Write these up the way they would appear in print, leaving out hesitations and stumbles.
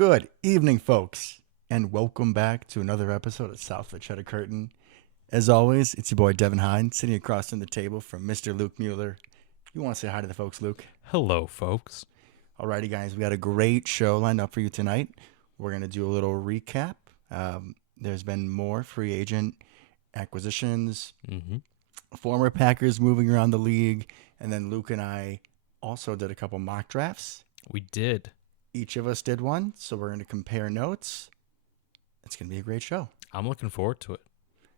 Good evening, folks, and welcome back to another episode of South of the Cheddar Curtain. As always, it's your boy Devin Hine, sitting across from the table from Mr. Luke Mueller. You want to say hi to the folks, Luke? Hello, folks. Alrighty, guys, we got a great show lined up for you tonight. We're going to do a little recap. There's been more free agent acquisitions, former Packers moving around the league, and then Luke and I also did a couple mock drafts. We did. Each of us did one, so we're going to compare notes. It's going to be a great show. I'm looking forward to it.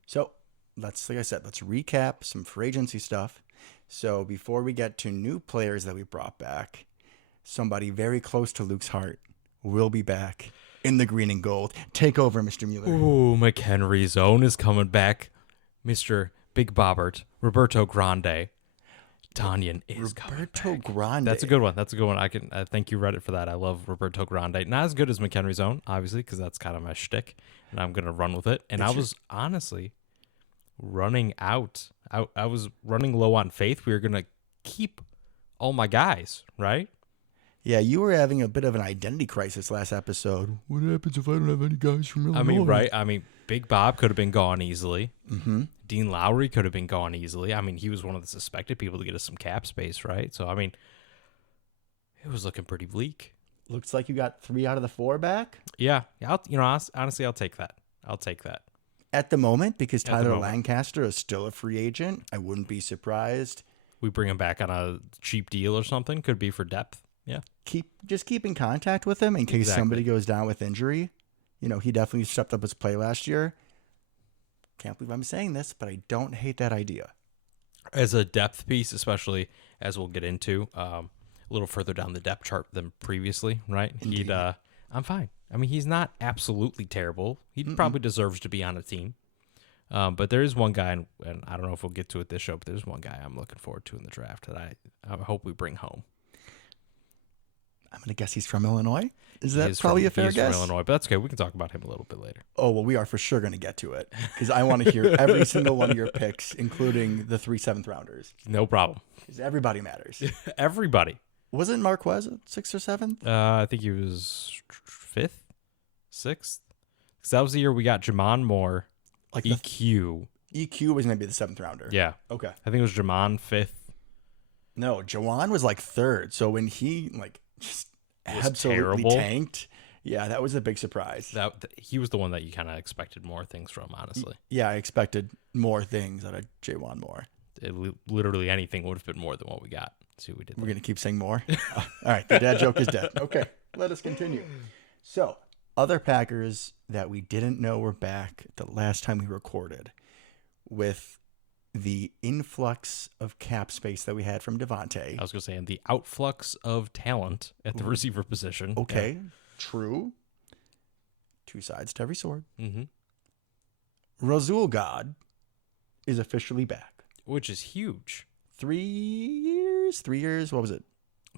So, like I said, let's recap some free agency stuff. So, before we get to new players that we brought back, somebody very close to Luke's heart will be back in the green and gold. Take over, Mr. Mueller. Ooh, McHenry's own is coming back. Mr. Big Bobbert, Roberto Grande. Tanyan is Roberto Grande. That's a good one. I thank you, Reddit, for that. I love Roberto Grande. Not as good as McHenry's own, obviously, because that's kind of my shtick, and I'm going to run with it. And I was honestly running out. I was running low on faith. We were going to keep all my guys, right? Yeah, you were having a bit of an identity crisis last episode. What happens if I don't have any guys from Illinois? I mean, Big Bob could have been gone easily. Mm-hmm. Dean Lowry could have been gone easily. I mean, he was one of the suspected people to get us some cap space, right? So, I mean, it was looking pretty bleak. Looks like you got 3 out of the 4 back. Yeah. Honestly, I'll take that. At the moment, because Tyler Lancaster is still a free agent, I wouldn't be surprised. We bring him back on a cheap deal or something. Could be for depth. Yeah. Keep in contact with him in case somebody goes down with injury. You know, he definitely stepped up his play last year. Can't believe I'm saying this, but I don't hate that idea. As a depth piece, especially as we'll get into a little further down the depth chart than previously, right? Indeed. I'm fine. I mean, he's not absolutely terrible. He probably deserves to be on a team. But there is one guy, and I don't know if we'll get to it this show, but there's one guy I'm looking forward to in the draft that I hope we bring home. I'm going to guess he's from Illinois. Is that probably a fair guess? He's from Illinois, but that's okay. We can talk about him a little bit later. Oh, well, we are for sure going to get to it because I want to hear every single one of your picks, including the 3 7th-rounders. No problem. Because everybody matters. Everybody. Wasn't Marquez 6th or 7th? I think he was 5th, 6th. Because that was the year we got Jamon Moore, like EQ. EQ was going to be the 7th-rounder. Yeah. Okay. I think it was Jamon 5th. No, Jawan was like 3rd. So when he just absolutely tanked. Yeah, that was a big surprise. He was the one that you kind of expected more things from, honestly. Yeah, I expected more things out of Jawan Moore. Literally anything would have been more than what we got. Let's see what we did. We're going to keep saying more? All right, the dad joke is dead. Okay, let us continue. So, other Packers that we didn't know were back the last time we recorded with the influx of cap space that we had from Devontae. I was going to say, and the outflux of talent at the receiver position. Okay, yeah. True. 2 sides to every sword. Mm-hmm. Rasul God is officially back. Which is huge. 3 years? 3 years? What was it?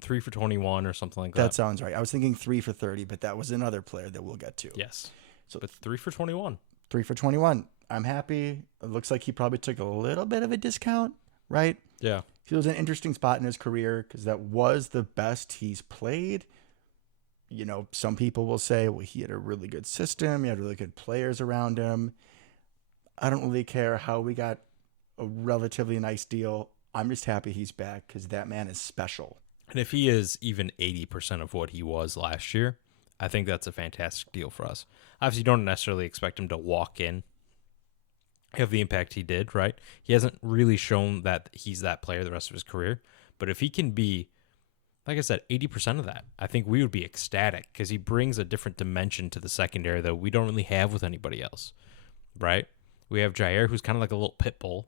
3 for 21 or something like that. That sounds right. I was thinking 3 for 30, but that was another player that we'll get to. Yes. But 3 for 21. 3 for 21. I'm happy. It looks like he probably took a little bit of a discount, right? Yeah. He was in an interesting spot in his career because that was the best he's played. You know, some people will say, well, he had a really good system. He had really good players around him. I don't really care how we got a relatively nice deal. I'm just happy he's back because that man is special. And if he is even 80% of what he was last year, I think that's a fantastic deal for us. Obviously, you don't necessarily expect him to walk in, have the impact he did, right? He hasn't really shown that he's that player the rest of his career. But if he can be, like I said, 80% of that, I think we would be ecstatic because he brings a different dimension to the secondary that we don't really have with anybody else, right? We have Jair, who's kind of like a little pit bull,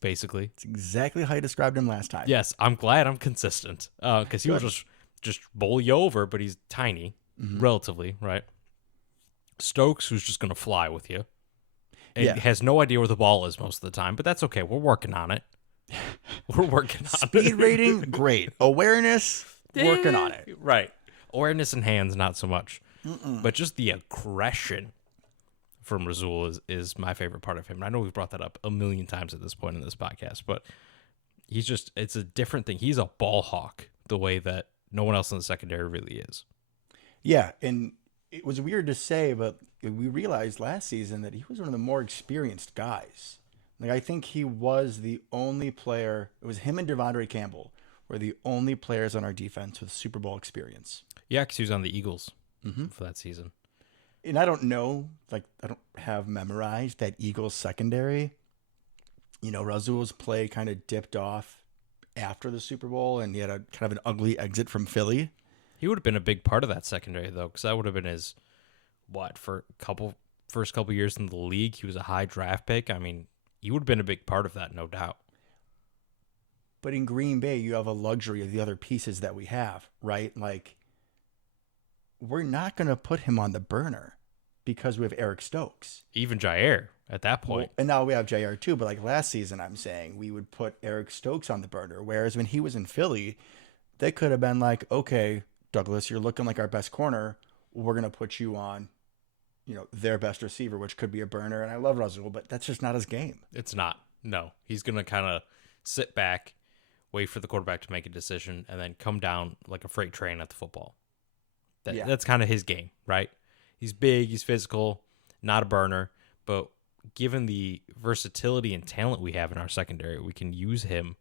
basically. It's exactly how you described him last time. Yes, I'm glad I'm consistent because he was just bowl you over, but he's tiny, relatively, right? Stokes, who's just going to fly with you. And has no idea where the ball is most of the time, but that's okay. We're working on it. Speed rating, great. Awareness, working on it. Right. Awareness and hands, not so much. But just the aggression from Rasul is my favorite part of him. And I know we've brought that up a million times at this point in this podcast, but it's a different thing. He's a ball hawk the way that no one else in the secondary really is. Yeah, and it was weird to say, but we realized last season that he was one of the more experienced guys. Like I think he was the only player. It was him and Devondre Campbell were the only players on our defense with Super Bowl experience. Yeah, because he was on the Eagles Mm-hmm. for that season. And I don't know, like I don't have memorized that Eagles secondary. Razul's play kind of dipped off after the Super Bowl, and he had a kind of an ugly exit from Philly. He would have been a big part of that secondary, though, because that would have been his, for first couple years in the league. He was a high draft pick. I mean, he would have been a big part of that, no doubt. But in Green Bay, you have a luxury of the other pieces that we have, right? Like, we're not going to put him on the burner because we have Eric Stokes. Even Jair at that point. Well, and now we have Jair too, but like last season, I'm saying we would put Eric Stokes on the burner. Whereas when he was in Philly, they could have been like, okay, Douglas, you're looking like our best corner. We're going to put you on, their best receiver, which could be a burner. And I love Russell, but that's just not his game. It's not. No. He's going to kind of sit back, wait for the quarterback to make a decision, and then come down like a freight train at the football. That's kind of his game, right? He's big, he's physical, not a burner, but given the versatility and talent we have in our secondary, we can use him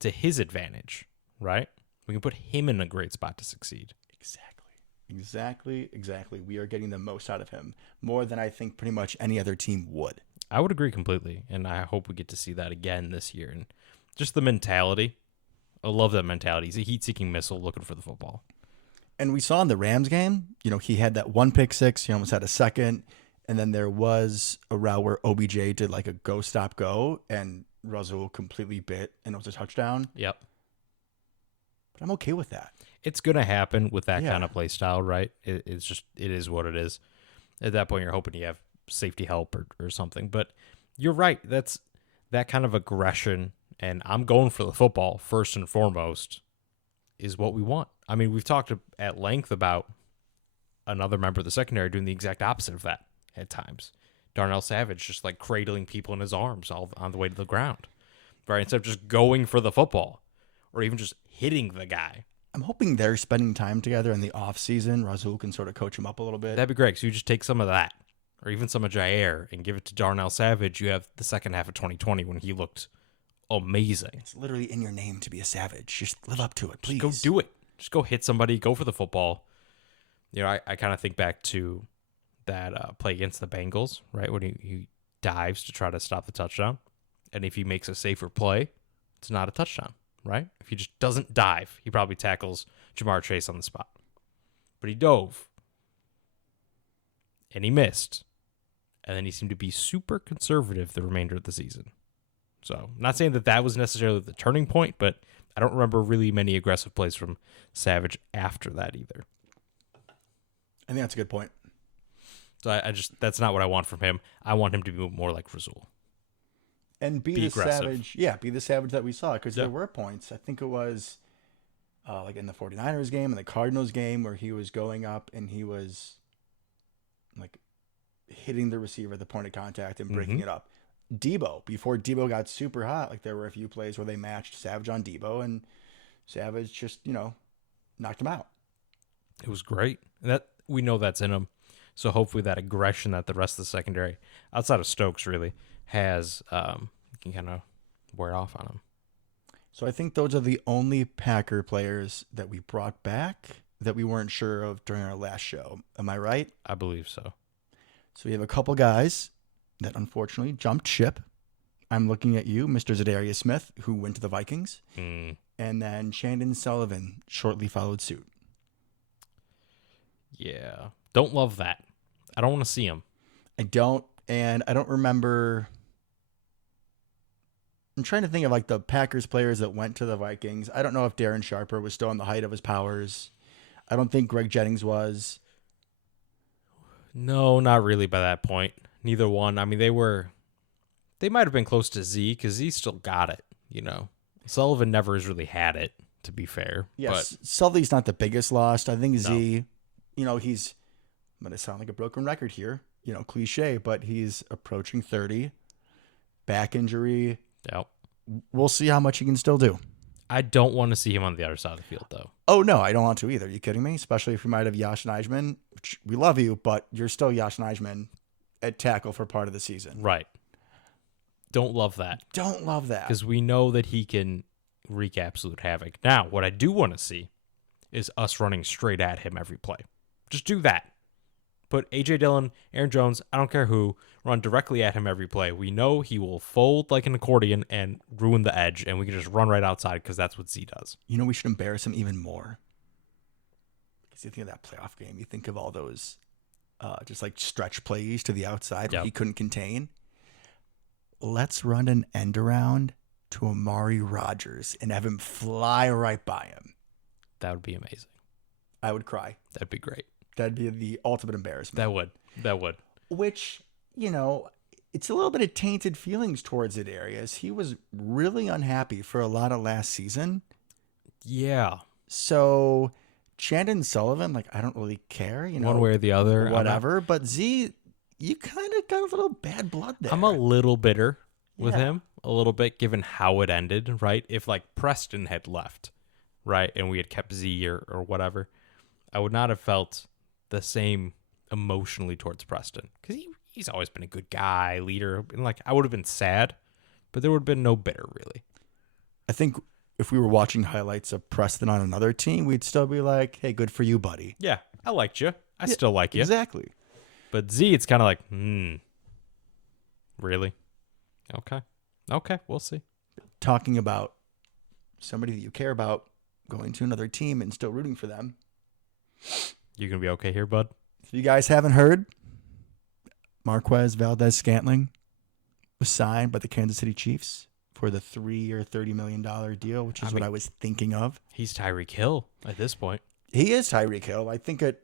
to his advantage, right? We can put him in a great spot to succeed. Exactly. We are getting the most out of him, more than I think pretty much any other team would. I would agree completely, and I hope we get to see that again this year. And just the mentality, I love that mentality. He's a heat-seeking missile looking for the football. And we saw in the Rams game, he had that one pick six. He almost had a second. And then there was a route where OBJ did like a go, stop, go. And Russell completely bit and it was a touchdown. Yep. But I'm okay with that. It's going to happen with that Yeah. kind of play style, right? It is what it is. At that point, you're hoping you have safety help or something. But you're right. That's that kind of aggression. And I'm going for the football first and foremost is what we want. I mean, we've talked at length about another member of the secondary doing the exact opposite of that at times. Darnell Savage just like cradling people in his arms all on the way to the ground, right? Instead of just going for the football or even just hitting the guy. I'm hoping they're spending time together in the off season. Razul can sort of coach him up a little bit. That'd be great. So you just take some of that or even some of Jair and give it to Darnell Savage. You have the second half of 2020 when he looked amazing. It's literally in your name to be a savage. Just live up to it, please. Just go do it. Just go hit somebody. Go for the football. I kind of think back to that play against the Bengals, right? When he dives to try to stop the touchdown. And if he makes a safer play, it's not a touchdown, right? If he just doesn't dive, he probably tackles Jamar Chase on the spot. But he dove. And he missed. And then he seemed to be super conservative the remainder of the season. So, I'm not saying that was necessarily the turning point, but I don't remember really many aggressive plays from Savage after that either. I think that's a good point. So that's not what I want from him. I want him to be more like Razul. And be the aggressive. savage. Yeah, be the savage that we saw. Because Yeah. there were points, I think it was like in the 49ers game and the Cardinals game where he was going up and he was like hitting the receiver at the point of contact and breaking it up. Debo, before Debo got super hot, like there were a few plays where they matched Savage on Debo and Savage just, knocked him out. It was great. And that we know that's in him. So hopefully that aggression that the rest of the secondary, outside of Stokes really, has can kind of wear off on him. So I think those are the only Packer players that we brought back that we weren't sure of during our last show. Am I right? I believe so. So we have a couple guys that unfortunately jumped ship. I'm looking at you, Mr. Zadarius Smith, who went to the Vikings. And then Shandon Sullivan shortly followed suit. Yeah. Don't love that. I don't want to see him. I don't remember. I'm trying to think of like the Packers players that went to the Vikings. I don't know if Darren Sharper was still on the height of his powers. I don't think Greg Jennings was. No, not really by that point. Neither one. I mean, they might have been close to Z because Z still got it, Sullivan never has really had it, to be fair. Yes, Sully's not the biggest loss. I think Z, he's, I'm going to sound like a broken record here, cliche, but he's approaching 30. Back injury. Yep. We'll see how much he can still do. I don't want to see him on the other side of the field, though. Oh, no, I don't want to either. Are you kidding me? Especially if we might have Yash Nijman, which we love you, but you're still Yash Nijman at tackle for part of the season. Right. Don't love that. Don't love that. Because we know that he can wreak absolute havoc. Now, what I do want to see is us running straight at him every play. Just do that. Put A.J. Dillon, Aaron Jones, I don't care who, run directly at him every play. We know he will fold like an accordion and ruin the edge, and we can just run right outside because that's what Z does. You know, we should embarrass him even more. Because you think of that playoff game, you think of all those just like stretch plays to the outside where he couldn't contain. Let's run an end around to Amari Rodgers and have him fly right by him. That would be amazing. I would cry. That'd be great. That'd be the ultimate embarrassment. That would. Which, you know, it's a little bit of tainted feelings towards it, Arias. He was really unhappy for a lot of last season. Yeah. So, Chandon Sullivan, like, I don't really care, you know. One way or the other. Whatever. But Z, you kind of got a little bad blood there. I'm a little bitter with him. A little bit, given how it ended, right? If, like, Preston had left, right, and we had kept Z or whatever, I would not have felt the same emotionally towards Preston. Because he's always been a good guy, leader. And, like, I would have been sad, but there would have been no bitter, really. I think if we were watching highlights of Preston on another team, we'd still be like, hey, good for you, buddy. Yeah, I liked you. I still like you. Exactly. But Z, it's kind of like, really? Okay, we'll see. Talking about somebody that you care about going to another team and still rooting for them. You gonna be okay here, bud? If you guys haven't heard, Marquez Valdez-Scantling was signed by the Kansas City Chiefs for the 3-year, $30 million deal, which is what I was thinking of. He's Tyreek Hill at this point. He is Tyreek Hill. I think at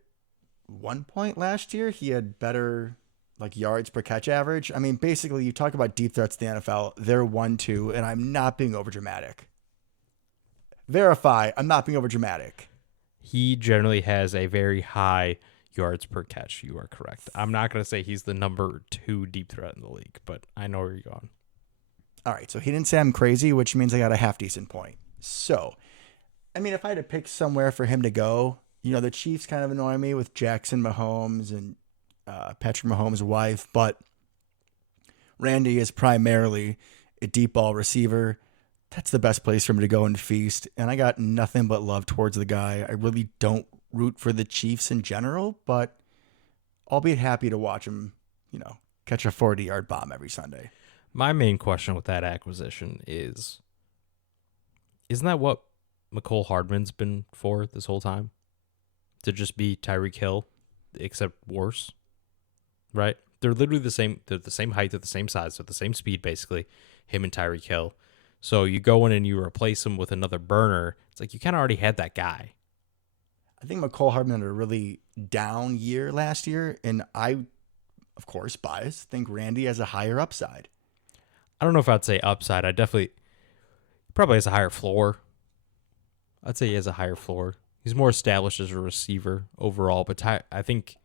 one point last year, he had better like yards per catch average. I mean, basically, you talk about deep threats in the NFL, they're 1-2, and I'm not being overdramatic. Verify, I'm not being overdramatic. He generally has a very high yards per catch. You are correct. I'm not going to say he's the number 2 deep threat in the league, but I know where you're going. All right, so he didn't say I'm crazy, which means I got a half-decent point. So, I mean, if I had to pick somewhere for him to go, you know, the Chiefs kind of annoy me with Jackson Mahomes and Patrick Mahomes' wife, but Randy is primarily a deep ball receiver. That's the best place for him to go and feast. And I got nothing but love towards the guy. I really don't root for the Chiefs in general, but I'll be happy to watch him, you know, catch a 40-yard bomb every Sunday. My main question with that acquisition is, isn't that what McCole Hardman's been for this whole time? To just be Tyreek Hill, except worse, right? They're literally the same. They're the same height. They're the same size. They're the same speed, basically, him and Tyreek Hill. So you go in and you replace him with another burner. It's like you kind of already had that guy. I think McCole Hardman had a really down year last year, and I, of course, biased, think Randy has a higher upside. I don't know if I'd say upside. I definitely probably has a higher floor. I'd say he has a higher floor. He's more established as a receiver overall, but I think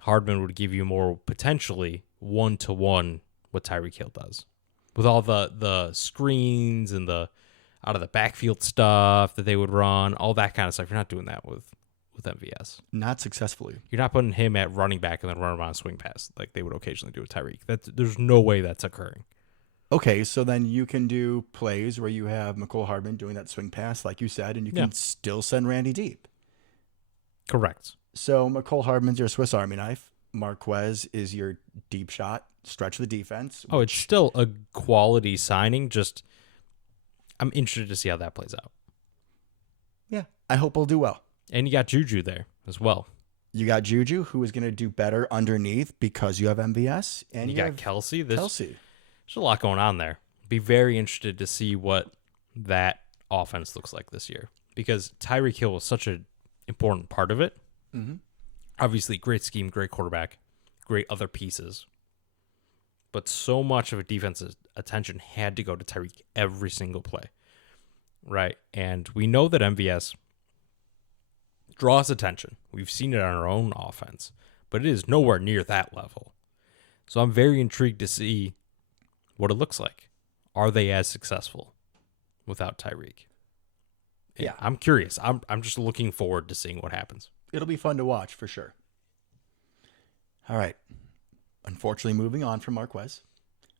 Hardman would give you more potentially one-to-one what Tyreek Hill does. With all the screens and the out of the backfield stuff that they would run, all that kind of stuff. You're not doing that with MVS. Not successfully. You're not putting him at running back and then run him on a swing pass like they would occasionally do with Tyreek. There's no way that's occurring. Okay, so then you can do plays where you have McCole Hardman doing that swing pass, like you said, and you can still send Randy deep. Correct. So McCole Hardman's your Swiss Army knife. Marquez is your deep shot, stretch the defense. Oh, it's still a quality signing. Just, I'm interested to see how that plays out. Yeah, I hope he'll do well. And you got Juju there as well. You got Juju, who is going to do better underneath because you have MVS. And you got Kelsey. Kelsey. There's a lot going on there. Be very interested to see what that offense looks like this year. Because Tyreek Hill was such an important part of it. Mm-hmm. Obviously, great scheme, great quarterback, great other pieces. But so much of a defense's attention had to go to Tyreek every single play. Right? And we know that MVS draws attention. We've seen it on our own offense. But it is nowhere near that level. So I'm very intrigued to see what it looks like. Are they as successful without Tyreek? Yeah. I'm curious. I'm just looking forward to seeing what happens. It'll be fun to watch for sure. All right. Unfortunately, moving on from Marquez.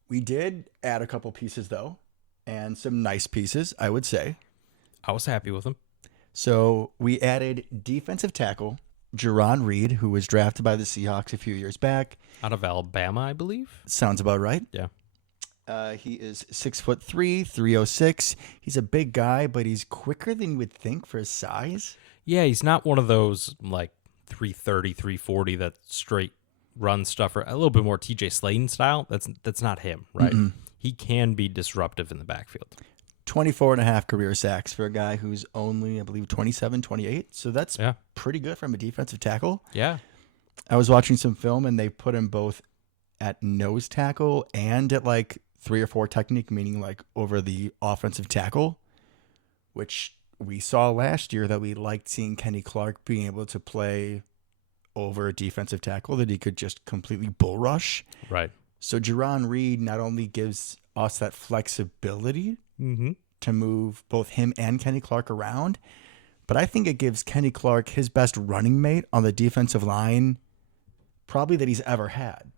We did add a couple pieces, though, and some nice pieces, I would say. I was happy with him. So we added defensive tackle Jerron Reed, who was drafted by the Seahawks a few years back. Out of Alabama, I believe. Sounds about right. Yeah. He is 6'3", 306. He's a big guy, but he's quicker than you would think for his size. Yeah, he's not one of those like 330, 340 that straight run stuff, or a little bit more TJ Slaton style. That's not him, right? Mm-mm. He can be disruptive in the backfield. 24 and a half career sacks for a guy who's only, I believe, 27, 28. So that's pretty good from a defensive tackle. Yeah. I was watching some film, and they put him both at nose tackle and at like 3 or 4 technique, meaning like over the offensive tackle, which we saw last year that we liked seeing Kenny Clark being able to play over a defensive tackle, that he could just completely bull rush. Right. So Jerron Reed not only gives us that flexibility to move both him and Kenny Clark around, but I think it gives Kenny Clark his best running mate on the defensive line probably that he's ever had.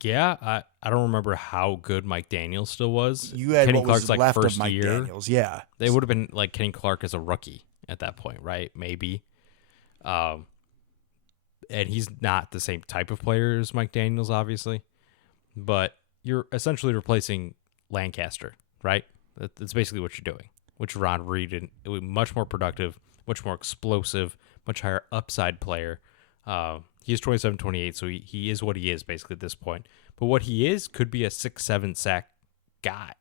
Yeah, I don't remember how good Mike Daniels still was. You had Kenny what Clark's was like left first of Mike year. Daniels, yeah. They would have been like Kenny Clark as a rookie at that point, right? Maybe. And he's not the same type of player as Mike Daniels, obviously. But you're essentially replacing Lancaster, right? That's basically what you're doing. Which Ron Reed, and it was much more productive, much more explosive, much higher upside player. He is 27, 28, so he is what he is basically at this point. But what he is could be a 6-7 sack guy.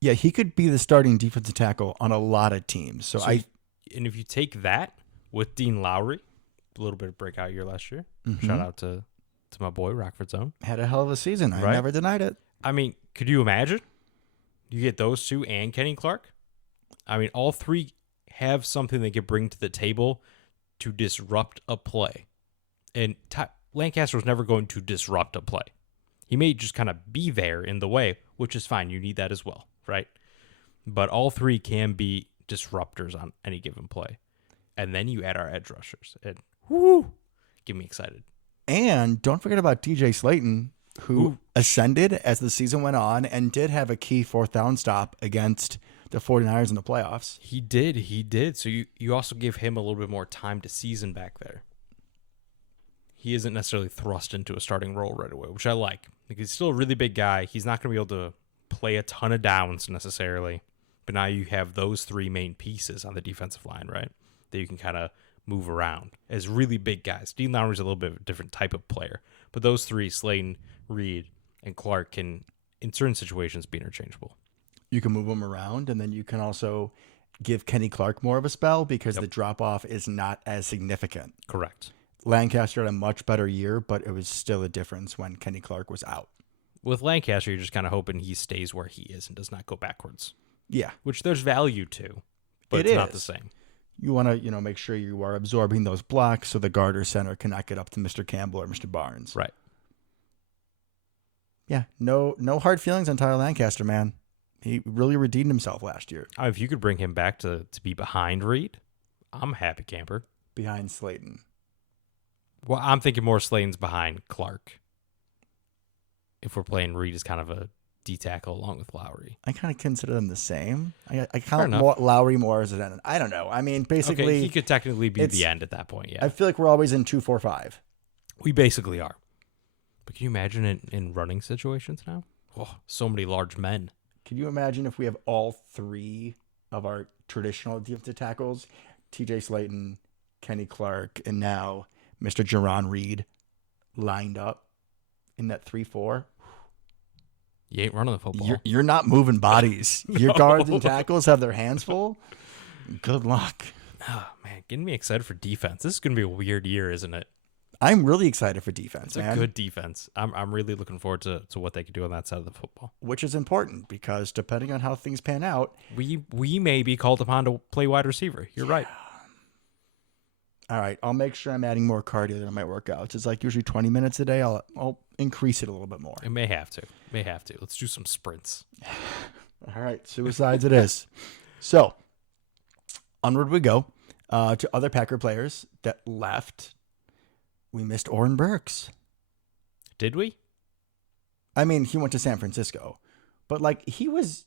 Yeah, he could be the starting defensive tackle on a lot of teams. And if you take that with Dean Lowry, a little bit of breakout year last year. Shout out to my boy Rockford's own. Had a hell of a season. I Right? never denied it. I mean, could you imagine? You get those two and Kenny Clark. I mean, all three have something they could bring to the table to disrupt a play. And Lancaster was never going to disrupt a play. He may just kind of be there in the way, which is fine. You need that as well, right? But all three can be disruptors on any given play. And then you add our edge rushers. And whoo, get me excited. And don't forget about TJ Slaton, who ascended as the season went on and did have a key 4th down stop against the 49ers in the playoffs. He did. So you also give him a little bit more time to season back there. He isn't necessarily thrust into a starting role right away, which I like. Like, he's still a really big guy. He's not going to be able to play a ton of downs necessarily. But now you have those 3 main pieces on the defensive line, right? That you can kind of move around as really big guys. Dean Lowry's a little bit of a different type of player. But those 3, Slaton, Reed, and Clark, can, in certain situations, be interchangeable. You can move him around, and then you can also give Kenny Clark more of a spell because the drop-off is not as significant. Correct. Lancaster had a much better year, but it was still a difference when Kenny Clark was out. With Lancaster, you're just kind of hoping he stays where he is and does not go backwards. Yeah. Which there's value to, but it's not the same. You want to, make sure you are absorbing those blocks so the guard or center cannot get up to Mr. Campbell or Mr. Barnes. Right. Yeah. No hard feelings on Tyler Lancaster, man. He really redeemed himself last year. If you could bring him back to be behind Reed, I'm a happy camper. Behind Slaton. Well, I'm thinking more Slaton's behind Clark. If we're playing Reed as kind of a D tackle along with Lowry. I kind of consider them the same. I count Lowry more as an end. I don't know. I mean, basically, okay, he could technically be the end at that point. Yeah, I feel like we're always in 2-4-5. We basically are. But can you imagine it in running situations now? Oh, so many large men. Can you imagine if we have all 3 of our traditional defensive tackles, TJ Slaton, Kenny Clark, and now Mr. Jerron Reed, lined up in that 3-4? You ain't running the football. You're not moving bodies. Your guards and tackles have their hands full. Good luck. Oh, man, getting me excited for defense. This is going to be a weird year, isn't it? I'm really excited for defense, it's a good defense. I'm really looking forward to what they can do on that side of the football. Which is important because depending on how things pan out, we may be called upon to play wide receiver. You're right. All right, I'll make sure I'm adding more cardio than my workouts. It's like usually 20 minutes a day. I'll increase it a little bit more. It may have to. Let's do some sprints. All right, suicides it is. So, onward we go to other Packer players that left. We missed Oren Burks. Did we? I mean, he went to San Francisco, but like he was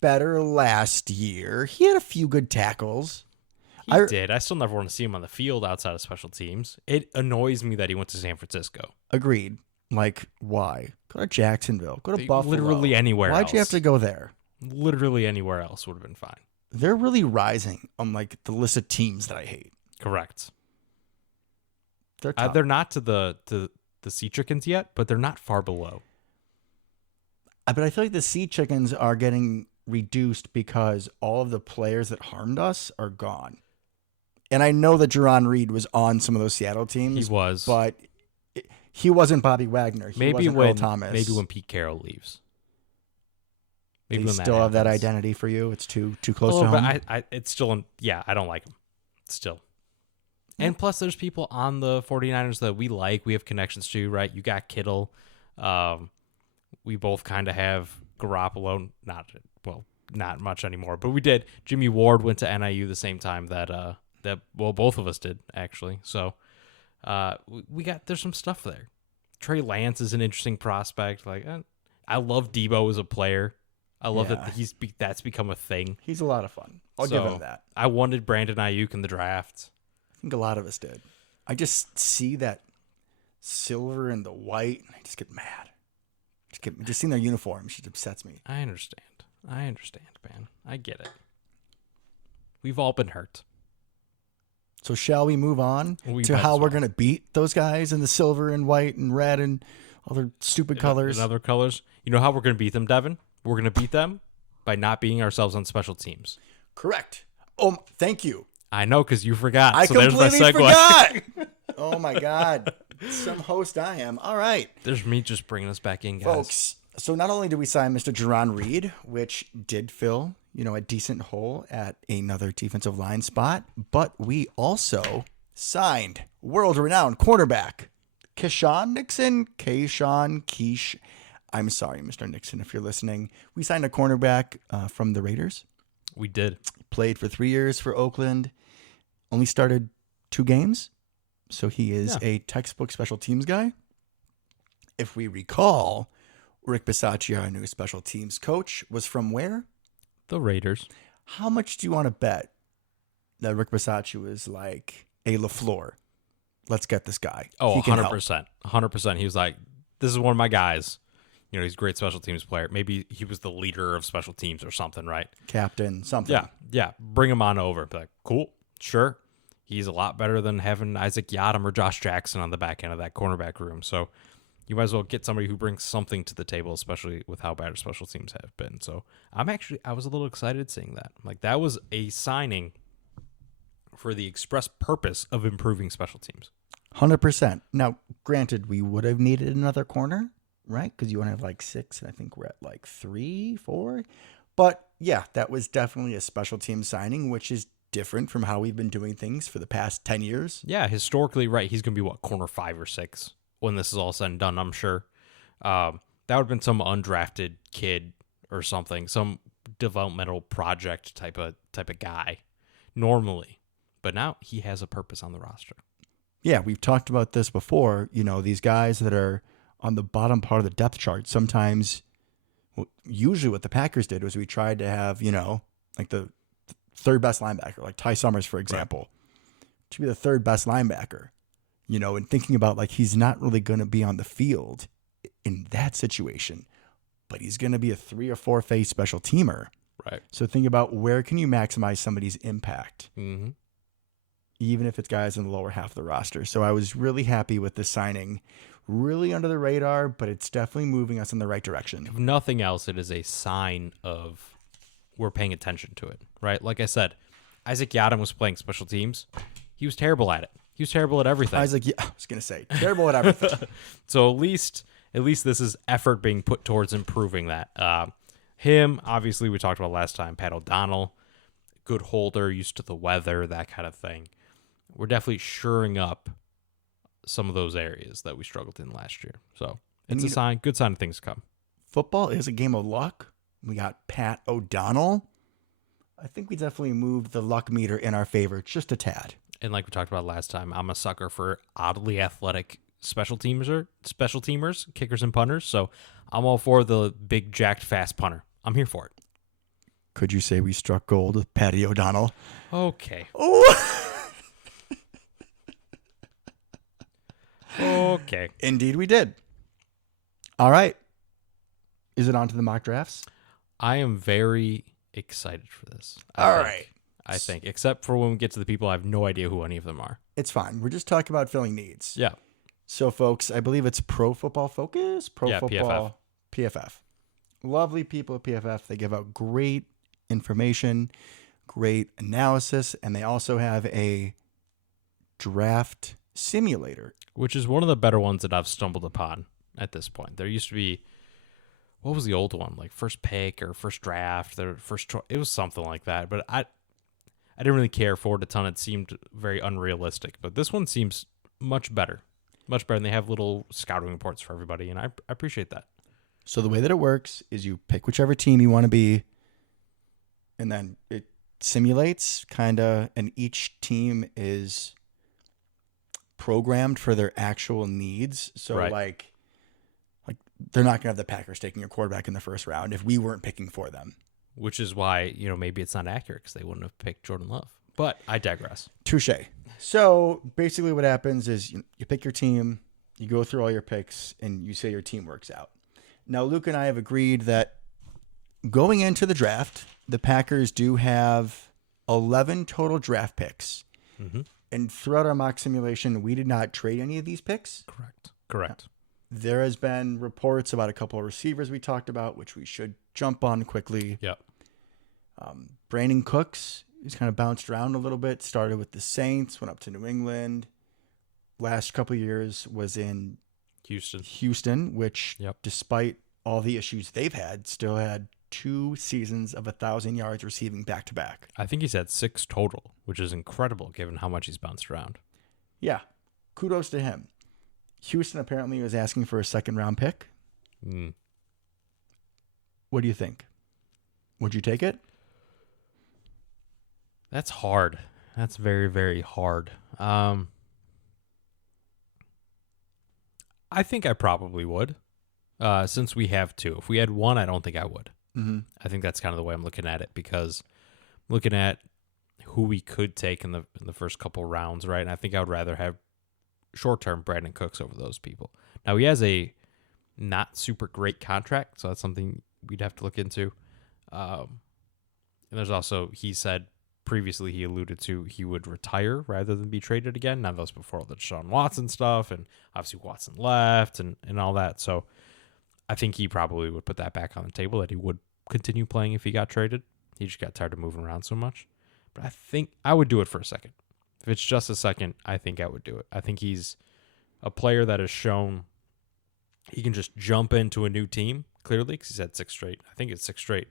better last year. He had a few good tackles. He did. I still never want to see him on the field outside of special teams. It annoys me that he went to San Francisco. Agreed. Like, why? Go to Jacksonville. Go to Buffalo. Literally anywhere else. Why'd you have to go there? Literally anywhere else would have been fine. They're really rising on like the list of teams that I hate. Correct. They're they're not to the Sea Chickens yet, but they're not far below. But I feel like the Sea Chickens are getting reduced because all of the players that harmed us are gone. And I know that Jerron Reed was on some of those Seattle teams. He was. But he wasn't Bobby Wagner. He wasn't Earl Thomas. Maybe when Pete Carroll leaves. Maybe they still have that identity for you. It's too close to home. But it's still, I don't like him. Still. And plus, there's people on the 49ers that we like. We have connections to, right? You got Kittle. We both kind of have Garoppolo. Not much anymore, but we did. Jimmy Ward went to NIU the same time that both of us did, actually. So there's some stuff there. Trey Lance is an interesting prospect. Like, I love Debo as a player. I love that that's become a thing. He's a lot of fun. I'll give him that. I wanted Brandon Ayuk in the draft. I think a lot of us did. I just see that silver and the white, and I just get mad. Just seeing their uniforms just upsets me. I understand, man. I get it. We've all been hurt. So shall we move on to how we're going to beat those guys in the silver and white and red and all their stupid colors? And other colors. You know how we're going to beat them, Devin? We're going to beat them by not beating ourselves on special teams. Correct. Oh, thank you. I know, because you forgot. I completely there's my segue. forgot. Oh, my God. Some host I am. All right. There's me just bringing us back in, guys. Folks, so not only did we sign Mr. Jerron Reed, which did fill, a decent hole at another defensive line spot, but we also signed world-renowned cornerback Keyshawn Nixon. I'm sorry, Mr. Nixon, if you're listening. We signed a cornerback from the Raiders. We did. Played for 3 years for Oakland. Only started 2 games. So he is a textbook special teams guy. If we recall, Rick Bisaccia, our new special teams coach, was from where? The Raiders. How much do you want to bet that Rick Bisaccia was like, hey, LaFleur, let's get this guy. Oh, he can 100%. 100%. He was like, this is one of my guys. He's a great special teams player. Maybe he was the leader of special teams or something, right? Captain, something. Yeah. Bring him on over. Be like, cool, sure. He's a lot better than having Isaac Yiadom or Josh Jackson on the back end of that cornerback room. So you might as well get somebody who brings something to the table, especially with how bad our special teams have been. So I was a little excited seeing that. Like, that was a signing for the express purpose of improving special teams. 100%. Now, granted, we would have needed another corner, right? Because you want to have like 6, and I think we're at like 3, 4. But yeah, that was definitely a special team signing, which is different from how we've been doing things for the past 10 years. Yeah, historically, right. He's going to be, corner 5 or 6 when this is all said and done, I'm sure. That would have been some undrafted kid or something, some developmental project type of guy normally. But now he has a purpose on the roster. Yeah, we've talked about this before. These guys that are on the bottom part of the depth chart, sometimes, usually what the Packers did was we tried to have, like the third best linebacker, like Ty Summers, for example, to be the third best linebacker, and thinking about like he's not really going to be on the field in that situation, but he's going to be a 3 or 4 phase special teamer. Right. So think about where can you maximize somebody's impact, even if it's guys in the lower half of the roster. So I was really happy with this signing. Really under the radar, but it's definitely moving us in the right direction. If nothing else, it is a sign of we're paying attention to it, right? Like I said, Isaac Yiadom was playing special teams. He was terrible at it. He was terrible at everything. I was going to say, terrible at everything. So at least this is effort being put towards improving that. Him, obviously, we talked about last time, Pat O'Donnell, good holder, used to the weather, that kind of thing. We're definitely shoring up some of those areas that we struggled in last year. So it's a good sign of things to come. Football is a game of luck, We got Pat O'Donnell. I think we definitely moved the luck meter in our favor just a tad. And like we talked about last time, I'm a sucker for oddly athletic special teamers, kickers and punters. So I'm all for the big, jacked, fast punter. I'm here for it. Could you say we struck gold with Patty O'Donnell? Okay. Oh, Okay. indeed we did. All right. Is it on to the mock drafts? I am very excited for this. I think, except for when we get to the people, I have no idea who any of them are. It's fine. We're just talking about filling needs. Yeah. So, folks, I believe it's Pro Football Focus? Football PFF. Lovely people at PFF. They give out great information, great analysis, and they also have a draft simulator. Which is one of the better ones that I've stumbled upon at this point. There used to be, what was the old one? Like first pick or first draft, or first choice. It was something like that. But I didn't really care for it a ton. It seemed very unrealistic. But this one seems much better. Much better. And they have little scouting reports for everybody. And I appreciate that. So the way that it works is you pick whichever team you want to be, and then it simulates kind of, and each team is programmed for their actual needs. So Right. like they're not going to have the Packers taking a quarterback in the first round if we weren't picking for them. Which is why, maybe it's not accurate because they wouldn't have picked Jordan Love. But I digress. Touche. So basically what happens is you pick your team, you go through all your picks, and you say your team works out. Now, Luke and I have agreed that going into the draft, the Packers do have 11 total draft picks. Mm-hmm. And throughout our mock simulation, we did not trade any of these picks. Correct. There has been reports about a couple of receivers we talked about, which we should jump on quickly. Yep. Brandon Cooks, he's kind of bounced around a little bit. Started with the Saints, went up to New England. Last couple of years was in Houston, which, despite all the issues they've had, still had 2 seasons of 1,000 yards receiving back to back. I think he's had 6 total, which is incredible given how much he's bounced around. Yeah. Kudos to him. Houston apparently was asking for a 2nd-round pick. What do you think? Would you take it? That's hard. That's very, very hard. I think I probably would, since we have 2. If we had 1, I don't think I would. Mm-hmm. I think that's kind of the way I'm looking at it, because I'm looking at who we could take in the first couple rounds, right? And I think I would rather have short-term Brandon Cooks over those people. Now, he has a not super great contract, so that's something we'd have to look into. And there's also, he said previously, he alluded to he would retire rather than be traded again. Now, that was before all the Deshaun Watson stuff, and obviously Watson left and all that. So I think he probably would put that back on the table, that he would continue playing if he got traded. He just got tired of moving around so much. But I think I would do it for a second. If it's just a second, I think I would do it. I think he's a player that has shown he can just jump into a new team, clearly, because he's had 6 straight. I think it's 6 straight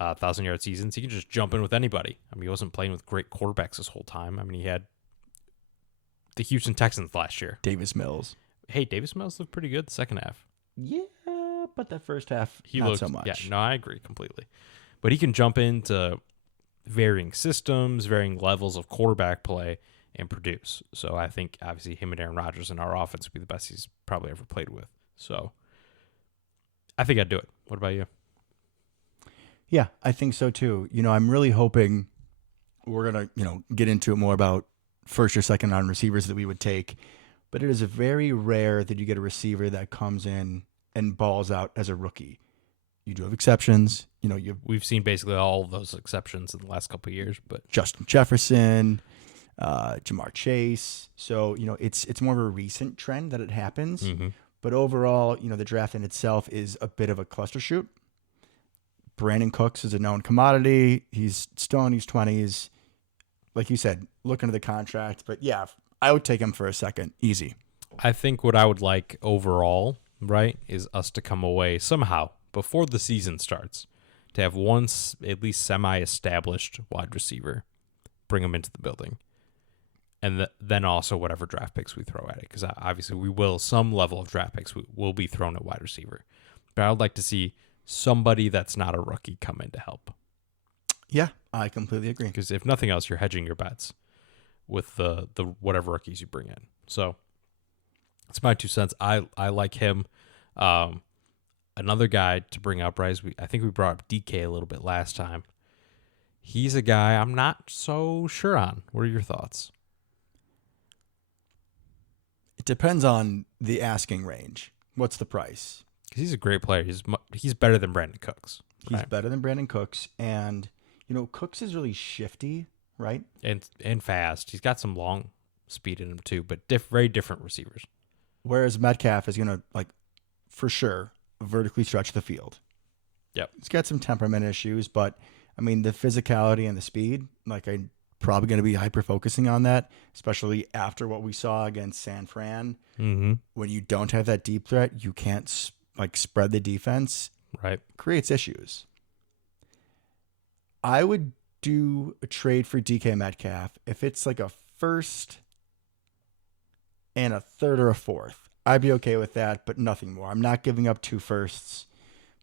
1,000-yard seasons. He can just jump in with anybody. I mean, he wasn't playing with great quarterbacks this whole time. I mean, he had the Houston Texans last year. Davis Mills. Hey, Davis Mills looked pretty good the second half. Yeah, but that first half, He not looked, so much. Yeah, no, I agree completely. But he can jump into varying systems, varying levels of quarterback play, and produce. So I think, obviously, him and Aaron Rodgers in our offense would be the best he's probably ever played with. So I think I'd do it. What about you? Yeah, I think so too. I'm really hoping we're going to, get into it more about first or second round receivers that we would take. But it is very rare that you get a receiver that comes in and balls out as a rookie. You do have exceptions. We've seen basically all of those exceptions in the last couple of years, but Justin Jefferson, Jamar Chase. So, it's more of a recent trend that it happens. Mm-hmm. But overall, the draft in itself is a bit of a cluster shoot. Brandon Cooks is a known commodity. He's still in his 20s. Like you said, look into the contract. But yeah, I would take him for a second. Easy. I think what I would like overall, right, is us to come away somehow before the season starts to have one at least semi-established wide receiver, bring him into the building. And then also whatever draft picks we throw at it. Because obviously some level of draft picks will be thrown at wide receiver. But I would like to see somebody that's not a rookie come in to help. Yeah, I completely agree. Because if nothing else, you're hedging your bets with the whatever rookies you bring in. So it's my 2 cents. I like him. Another guy to bring up, Bryce, I think we brought up DK a little bit last time. He's a guy I'm not so sure on. What are your thoughts? It depends on the asking range. What's the price? Because he's a great player. He's better than Brandon Cooks. He's better than Brandon Cooks. And, Cooks is really shifty, right? And fast. He's got some long speed in him too, but very different receivers. Whereas Metcalf is going to, for sure, vertically stretch the field. Yep. He's got some temperament issues, but, the physicality and the speed, I'm probably going to be hyper-focusing on that, especially after what we saw against San Fran. Mm-hmm. When you don't have that deep threat, you can't, spread the defense. Right. Creates issues. I would do a trade for DK Metcalf if it's a first and a third or a fourth. I'd be okay with that, but nothing more. I'm not giving up 2 firsts,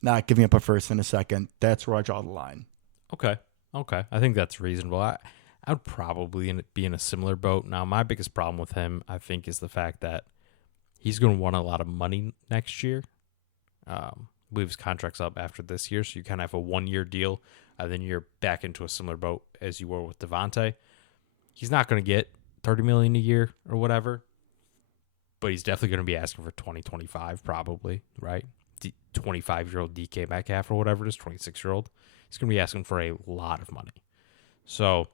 not giving up a first and a second. That's where I draw the line. Okay. I think that's reasonable. I would probably be in a similar boat. Now, my biggest problem with him, I think, is the fact that he's going to want a lot of money next year. I believe his contract's up after this year, so you kind of have a 1-year deal, and then you're back into a similar boat as you were with Devontae. He's not going to get $30 million a year or whatever, but he's definitely going to be asking for 2025 probably, right? 25-year-old DK Metcalf or whatever it is, 26-year-old. He's going to be asking for a lot of money. So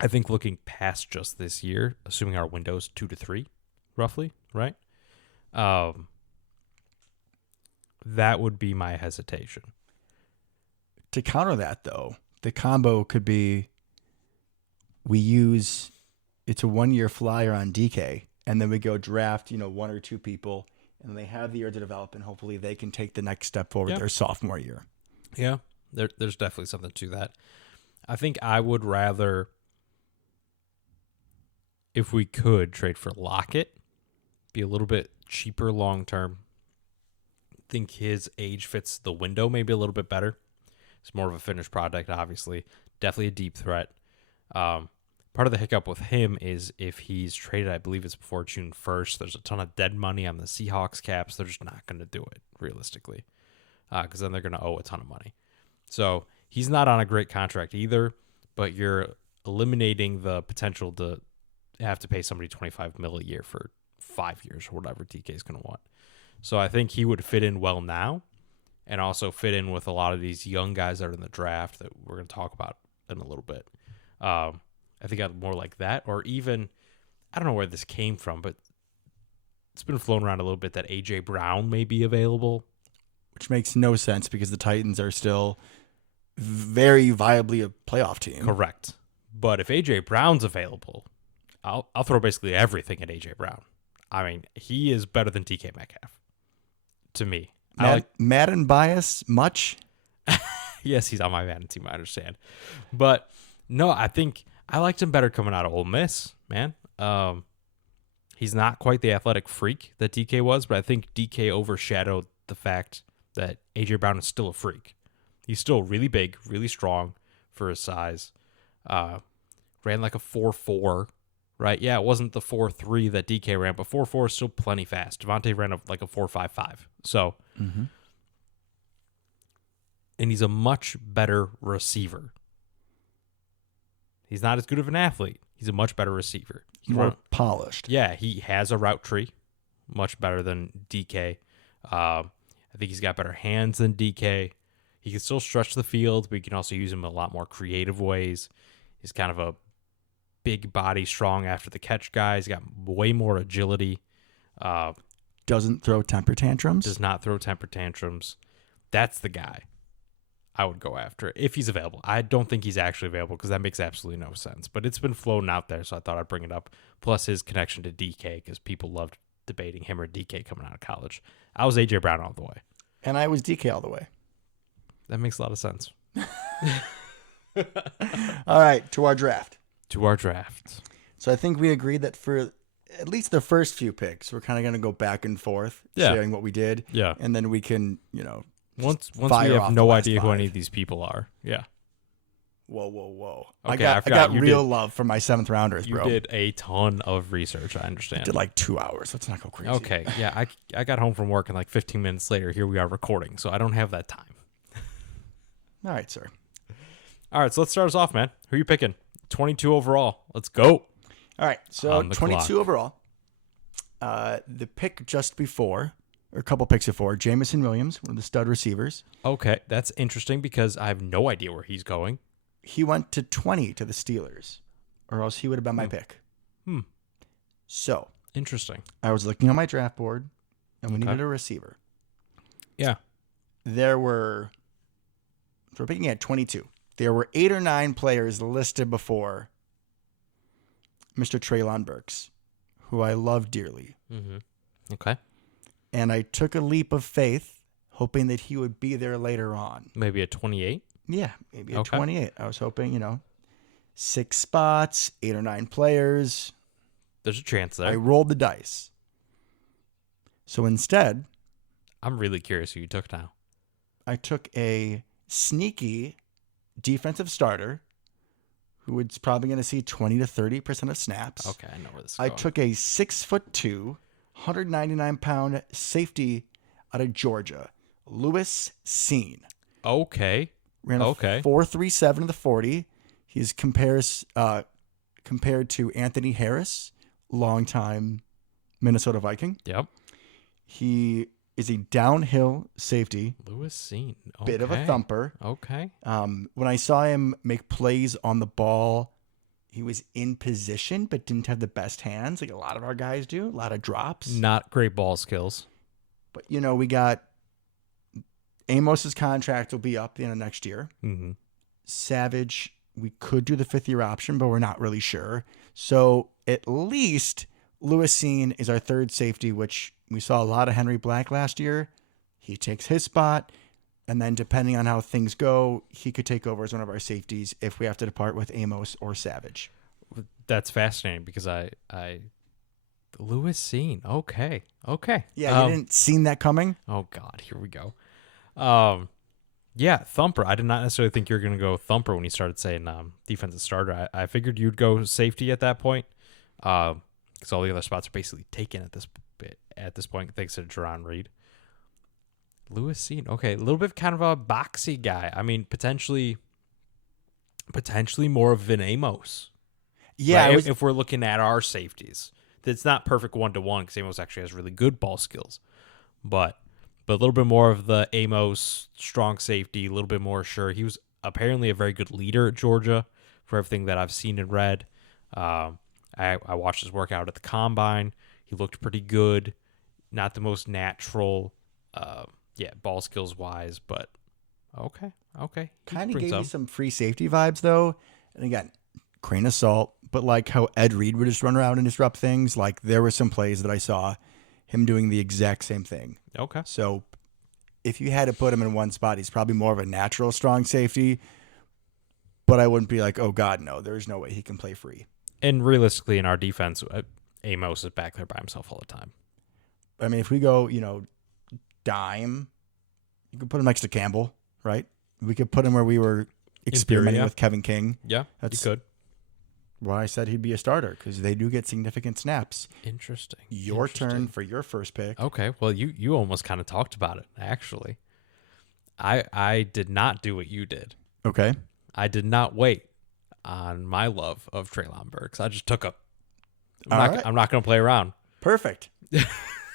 I think looking past just this year, assuming our window's 2 to 3, roughly, right? That would be my hesitation. To counter that, though, the combo could be it's a 1-year flyer on DK, and then we go draft, 1 or 2 people, and they have the year to develop, and hopefully they can take the next step forward their sophomore year. Yeah, there's definitely something to that. I think I would rather, if we could, trade for Lockett, be a little bit cheaper long term. Think his age fits the window maybe a little bit better. It's more of a finished product, obviously. Definitely a deep threat. Part of the hiccup with him is if he's traded, I believe it's before June 1st, there's a ton of dead money on the Seahawks caps. They're just not going to do it, realistically, because then they're going to owe a ton of money. So he's not on a great contract either, but you're eliminating the potential to have to pay somebody $25 million a year for 5 years or whatever DK is going to want. So I think he would fit in well now and also fit in with a lot of these young guys that are in the draft that we're going to talk about in a little bit. I think I'd more like that, or even, I don't know where this came from, but it's been flown around a little bit that A.J. Brown may be available. Which makes no sense because the Titans are still very viably a playoff team. Correct. But if A.J. Brown's available, I'll throw basically everything at A.J. Brown. I mean, he is better than DK Metcalf. To me. Madden bias much? Yes, he's on my Madden team, I understand. But no, I think I liked him better coming out of Ole Miss, man. He's not quite the athletic freak that DK was, but I think DK overshadowed the fact that A.J. Brown is still a freak. He's still really big, really strong for his size. Ran like a 4.4, right? Yeah, it wasn't the 4.3 that DK ran, but 4.4 is still plenty fast. Devontae ran like a 4.55. So, and he's a much better receiver. He's not as good of an athlete. He's a much better receiver. More polished. Yeah, he has a route tree, much better than DK. I think he's got better hands than DK. He can still stretch the field, but you can also use him in a lot more creative ways. He's kind of a big body, strong after the catch guy. He's got way more agility. Doesn't throw temper tantrums. Does not throw temper tantrums. That's the guy I would go after if he's available. I don't think he's actually available because that makes absolutely no sense. But it's been floating out there, so I thought I'd bring it up. Plus his connection to DK because people loved debating him or DK coming out of college. I was A.J. Brown all the way. And I was DK all the way. That makes a lot of sense. All right, to our draft. So I think we agreed that for at least the first few picks, we're kind of going to go back and forth, sharing what we did. Yeah. And then we can, Once we fire have off the no last idea who any five. of these people are. Yeah. Whoa. Okay, I I forgot got you real did- love for my 7th rounders, You bro. did a ton of research, I understand. Did like 2 hours. Let's not go crazy. Okay, yeah, I got home from work and like 15 minutes later, here we are recording, so I don't have that time. All right, sir. All right, so let's start us off, man. Who are you picking? 22 overall. Let's go. All right, so On the 22 clock. overall. The pick just before, or a couple picks before, Jamison Williams, one of the stud receivers. Okay, that's interesting because I have no idea where he's going. He went to 20 to the Steelers, or else he would have been my pick. So Interesting. I was looking on my draft board, and we Okay. needed a receiver. Yeah. There were, so we're picking at 22. There were 8 or 9 players listed before Mr. Treylon Burks, who I love dearly. Mm-hmm. Okay. And I took a leap of faith, hoping that he would be there later on. Maybe a 28. Yeah, maybe a Okay. 28. I was hoping, 6 spots, 8 or 9 players. There's a chance there. I rolled the dice. So instead, I'm really curious who you took now. I took a sneaky defensive starter who is probably going to see 20 to 30% of snaps. Okay, I know where this is I going. took a 6'2", 199-pound safety out of Georgia, Lewis Seen. Okay. Ran a Okay. 4.37 to the 40. He's compared to Anthony Harris, longtime Minnesota Viking. Yep. He is a downhill safety, Lewis Seen. bit of a Okay. thumper. Okay. When I saw him make plays on the ball, he was in position but didn't have the best hands, like a lot of our guys do. A lot of drops. Not great ball skills. But we got Amos's contract will be up the end of next year. Mm-hmm. Savage, we could do the 5th-year option, but we're not really sure. So at least Lewis Seen is our 3rd safety, which we saw a lot of Henry Black last year. He takes his spot, and then depending on how things go, he could take over as one of our safeties if we have to depart with Amos or Savage. That's fascinating because I Lewis Seen. Okay. Yeah, you didn't seen that coming? Oh God, here we go. Yeah, thumper. I did not necessarily think you were going to go thumper when you started saying defensive starter. I figured you'd go safety at that point, because all the other spots are basically taken at this point thanks to Jerron Reed. Lewis Seen. Okay, a little bit kind of a boxy guy. I mean, potentially more of an Amos. Yeah, right? If we're looking at our safeties, it's not perfect 1-to-1 because Amos actually has really good ball skills, but a little bit more of the Amos strong safety, a little bit more sure. He was apparently a very good leader at Georgia for everything that I've seen and read. I watched his workout at the combine. He looked pretty good. Not the most natural, ball skills wise, but okay. He kind of brings gave me up. some free safety vibes, though. And again, grain of salt, but like how Ed Reed would just run around and disrupt things, like there were some plays that I saw him doing the exact same thing. Okay. So if you had to put him in one spot, he's probably more of a natural strong safety, but I wouldn't be like, oh God, no, there's no way he can play free. And realistically, in our defense, Amos is back there by himself all the time. I mean, if we go, dime, you could put him next to Campbell, right? We could put him where we were experimenting yeah. with Kevin King. Yeah, That's you could. why I said he'd be a starter, because they do get significant snaps. Interesting. Your turn for your first pick. Okay, well, you almost kind of talked about it, actually. I did not do what you did. Okay. I did not wait on my love of Treylon Burks. I just took him. All right. I'm not going to play around. Perfect.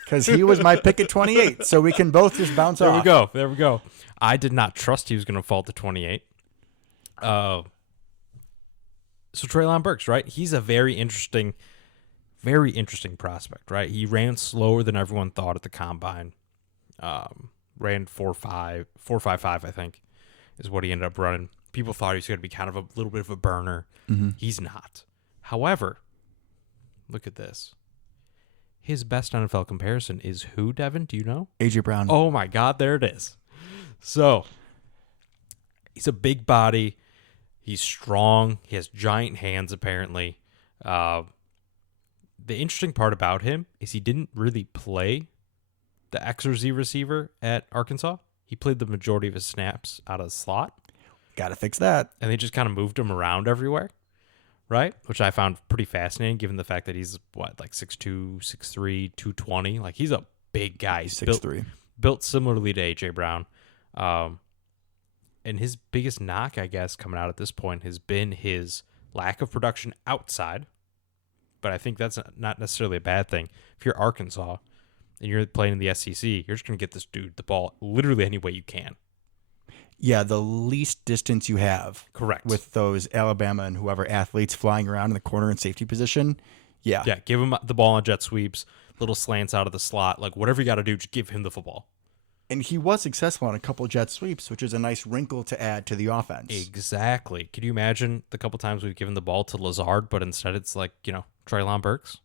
Because he was my pick at 28, so we can both just bounce off. There we go. I did not trust he was going to fall to 28. So Treylon Burks, right? He's a very interesting prospect, right? He ran slower than everyone thought at the combine. Ran 4.55, I think, is what he ended up running. People thought he was going to be kind of a little bit of a burner. Mm-hmm. He's not. However, look at this. His best NFL comparison is who, Devin? Do you know? AJ Brown. Oh my God, there it is. So he's a big body. He's strong. He has giant hands, apparently. The interesting part about him is he didn't really play the X or Z receiver at Arkansas. he played the majority of his snaps out of the slot, Got to fix that. and they just kind of moved him around everywhere, right? Which I found pretty fascinating, given the fact that he's like 6'2", 6'3", 220. Like he's a big guy. He's 6'3". built similarly to AJ Brown. And his biggest knock, I guess, coming out at this point has been his lack of production outside. But I think that's not necessarily a bad thing. If you're Arkansas and you're playing in the SEC, you're just going to get this dude the ball literally any way you can. Yeah, the least distance you have. Correct. With those Alabama and whoever athletes flying around in the corner and safety position. Yeah. Yeah, give him the ball on jet sweeps, little slants out of the slot. Like, whatever you got to do, just give him the football. And he was successful on a couple jet sweeps, which is a nice wrinkle to add to the offense. Exactly. Could you imagine the couple times we've given the ball to Lazard, but instead it's like, Treylon Burks?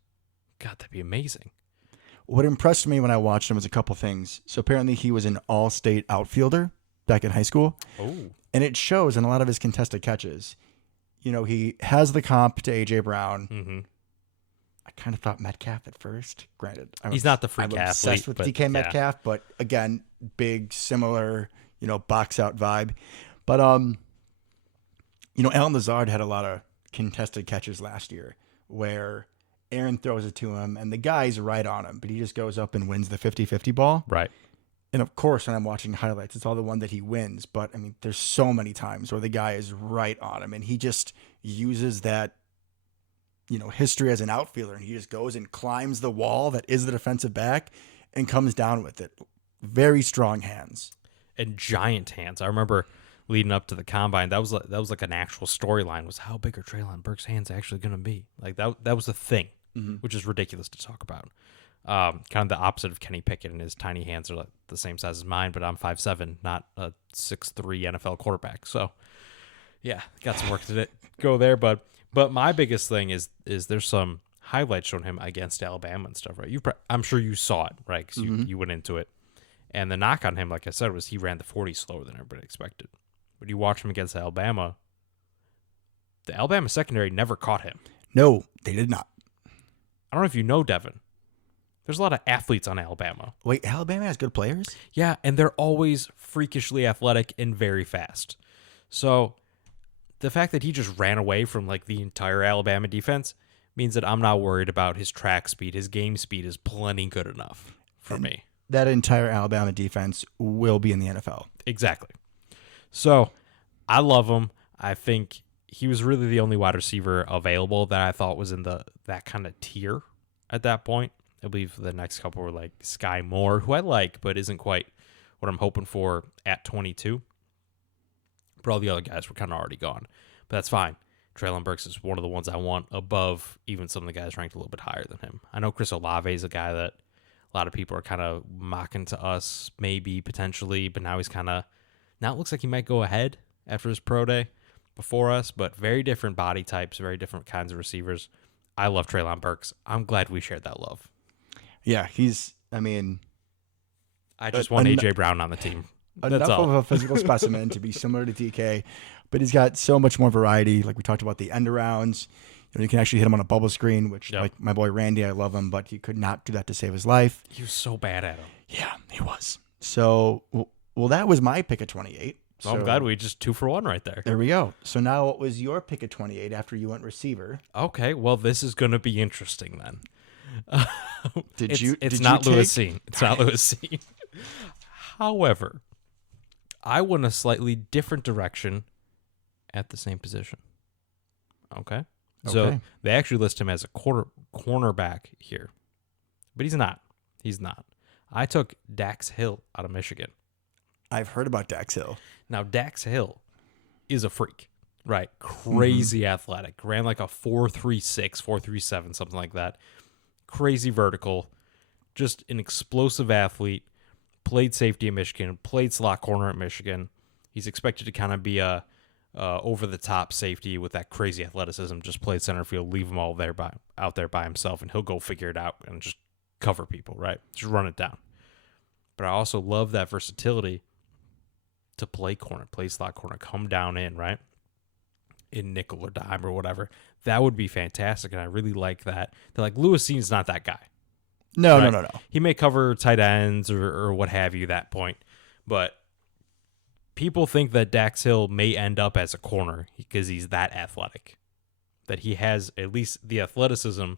God, that'd be amazing. What impressed me when I watched him was a couple things. So apparently he was an all-state outfielder back in high school. Oh. And it shows in a lot of his contested catches. He has the comp to A.J. Brown. Mm-hmm. I kind of thought Metcalf at first. Granted, He's not the freak I'm athlete. obsessed with DK Metcalf, but again, big, similar, box out vibe. But Alan Lazard had a lot of contested catches last year where Aaron throws it to him and the guy's right on him, but he just goes up and wins the 50-50 ball. Right. And of course, when I'm watching highlights, it's all the one that he wins. But I mean, there's so many times where the guy is right on him and he just uses that, history as an outfielder, and he just goes and climbs the wall that is the defensive back and comes down with it. Very strong hands. And giant hands. I remember leading up to the combine, that was like an actual storyline, was how big are Treylon Burks' hands actually going to be? Like that was the thing, which is ridiculous to talk about. Kind of the opposite of Kenny Pickett, and his tiny hands are like the same size as mine, but I'm 5'7", not a 6'3" NFL quarterback. So, yeah, got some work to go there. But my biggest thing is there's some highlights showing him against Alabama and stuff, right? I'm sure you saw it, right? Because you went into it. And the knock on him, like I said, was he ran the 40 slower than everybody expected. But you watch him against Alabama, the Alabama secondary never caught him. No, they did not. I don't know if you know, Devin. There's a lot of athletes on Alabama. Wait, Alabama has good players? Yeah, and they're always freakishly athletic and very fast. So the fact that he just ran away from like the entire Alabama defense means that I'm not worried about his track speed. His game speed is plenty good enough for me. That entire Alabama defense will be in the NFL. Exactly. So I love him. I think he was really the only wide receiver available that I thought was in that kind of tier at that point. I believe the next couple were like Sky Moore, who I like, but isn't quite what I'm hoping for at 22. But all the other guys were kind of already gone. But that's fine. Treylon Burks is one of the ones I want above even some of the guys ranked a little bit higher than him. I know Chris Olave is a guy that a lot of people are kind of mocking to us, maybe, potentially, but now it looks like he might go ahead after his pro day before us, but very different body types, very different kinds of receivers. I love Treylon Burks. I'm glad we shared that love. Yeah, I just want A.J. Brown on the team. That's enough all. of a physical specimen to be similar to DK, but he's got so much more variety. Like we talked about the end arounds. You can actually hit him on a bubble screen, which like my boy Randy, I love him, but he could not do that to save his life. He was so bad at him. Yeah, he was. So, well, that was my pick of 28. Well, I'm glad we just 2 for 1 right there. There we go. So now what was your pick of 28 after you went receiver? Okay, well, this is going to be interesting then. It's not Lewis Cine. It's not Lewis Cine. However, I went a slightly different direction at the same position. Okay? So they actually list him as a cornerback here. But he's not. He's not. I took Dax Hill out of Michigan. I've heard about Dax Hill. Now, Dax Hill is a freak, right? Crazy athletic. Ran like a 4.36, 4.37, something like that. Crazy vertical. Just an explosive athlete. Played safety at Michigan. Played slot corner at Michigan. He's expected to kind of be a over-the-top safety with that crazy athleticism. Just play center field, leave him all out there by himself, and he'll go figure it out and just cover people, right? Just run it down. But I also love that versatility to play corner, play slot corner, come down in, right? In nickel or dime or whatever. That would be fantastic, and I really like that. They're like, Lewis Cine's not that guy. No, right? no. He may cover tight ends or what have you at that point, but people think that Dax Hill may end up as a corner because he's that athletic, that he has at least the athleticism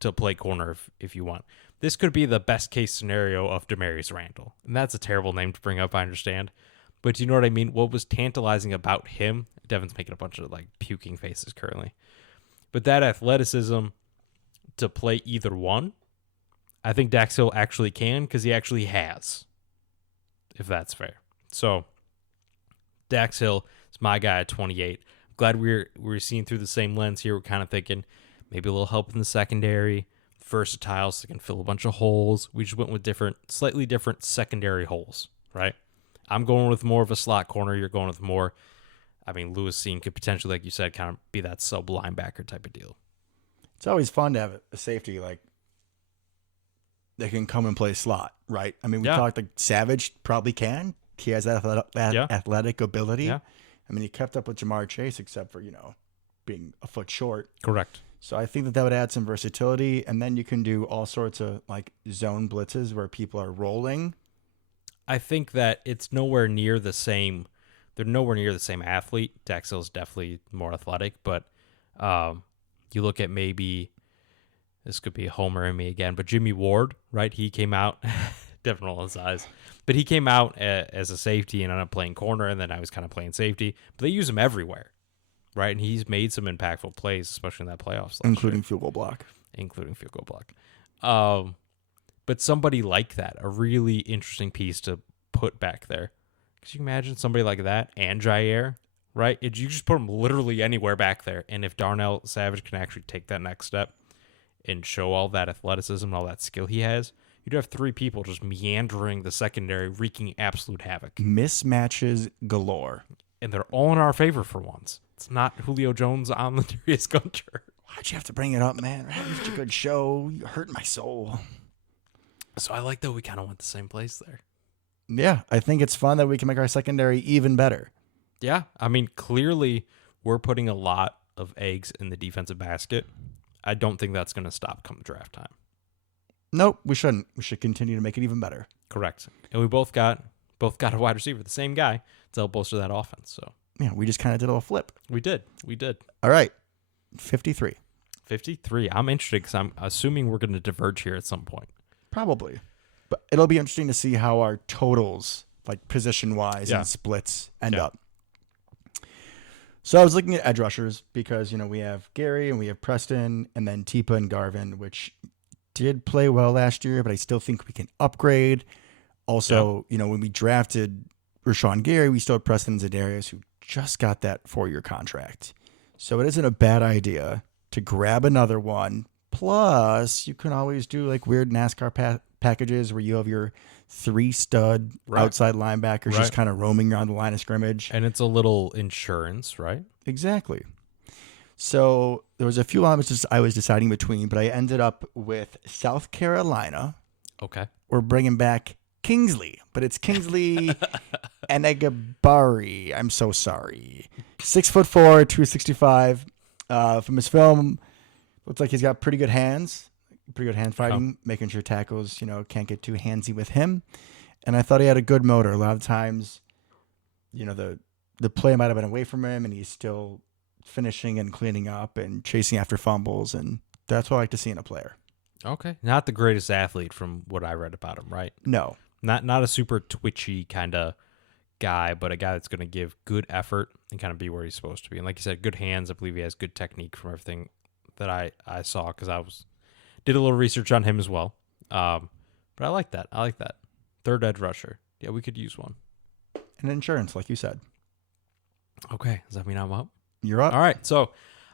to play corner if you want. This could be the best case scenario of Demarius Randall. And that's a terrible name to bring up, I understand. But do you know what I mean? What was tantalizing about him, Devin's making a bunch of like puking faces currently, but that athleticism to play either one, I think Dax Hill actually can because he actually has, if that's fair. So Dax Hill is my guy at 28. Glad we're seeing through the same lens here. We're kind of thinking maybe a little help in the secondary, versatile, so they can fill a bunch of holes. We just went with slightly different secondary holes, right? I'm going with more of a slot corner. You're going with more. I mean, Lewis Cine could potentially, like you said, kind of be that sub linebacker type of deal. It's always fun to have a safety like that can come and play slot, right? I mean, we talked like Savage probably can. He has that athletic ability. Yeah. I mean, he kept up with Jamar Chase, except for, being a foot short. Correct. So I think that would add some versatility. And then you can do all sorts of like zone blitzes where people are rolling. I think that it's nowhere near the same. They're nowhere near the same athlete. Dax Hill's definitely more athletic, but you look at maybe, this could be Homer and me again, but Jimmy Ward, right? He came out, different all his eyes, but he came out as a safety and ended up playing corner, and then I was kind of playing safety. But they use him everywhere, right? And he's made some impactful plays, especially in that playoffs, including field goal block. But somebody like that, a really interesting piece to put back there. Could you imagine somebody like that and Jair, right? You just put him literally anywhere back there. And if Darnell Savage can actually take that next step and show all that athleticism and all that skill he has, you'd have three people just meandering the secondary, wreaking absolute havoc. Mismatches galore. And they're all in our favor for once. It's not Julio Jones on the Darius Gunter. Why'd you have to bring it up, man? We're having such a good show. You hurt my soul. So I like that we kind of went the same place there. Yeah, I think it's fun that we can make our secondary even better. Yeah, I mean, clearly we're putting a lot of eggs in the defensive basket. I don't think that's going to stop come draft time. Nope, we shouldn't. We should continue to make it even better. Correct. And we both got a wide receiver, the same guy, to help bolster that offense. So yeah, we just kind of did a little flip. We did. All right, 53. 53. I'm interested because I'm assuming we're going to diverge here at some point. Probably. But it'll be interesting to see how our totals, like position-wise and splits, end up. So I was looking at edge rushers because, we have Gary and we have Preston and then Tipa and Garvin, which did play well last year, but I still think we can upgrade. Also, when we drafted Rashawn Gary, we still had Preston and Za'Darius, who just got that 4-year contract. So it isn't a bad idea to grab another one. Plus, you can always do like weird NASCAR packages where you have your 3 stud outside linebackers just kind of roaming around the line of scrimmage. And it's a little insurance, right? Exactly. So there was a few I was deciding between, but I ended up with South Carolina. Okay. We're bringing back Kingsley, but it's Kingsley Enagbari. I'm so sorry. 6'4", 265. From his film, looks like he's got pretty good hands. Pretty good hand fighting, making sure tackles, can't get too handsy with him. And I thought he had a good motor. A lot of times, the play might have been away from him, and he's still finishing and cleaning up and chasing after fumbles, and that's what I like to see in a player. Okay. Not the greatest athlete from what I read about him, right? No. Not a super twitchy kind of guy, but a guy that's going to give good effort and kind of be where he's supposed to be. And like you said, good hands. I believe he has good technique from everything that I saw because did a little research on him as well. But I like that. Third edge rusher. Yeah, we could use one. And insurance, like you said. Okay. Does that mean I'm up? You're up. All right. So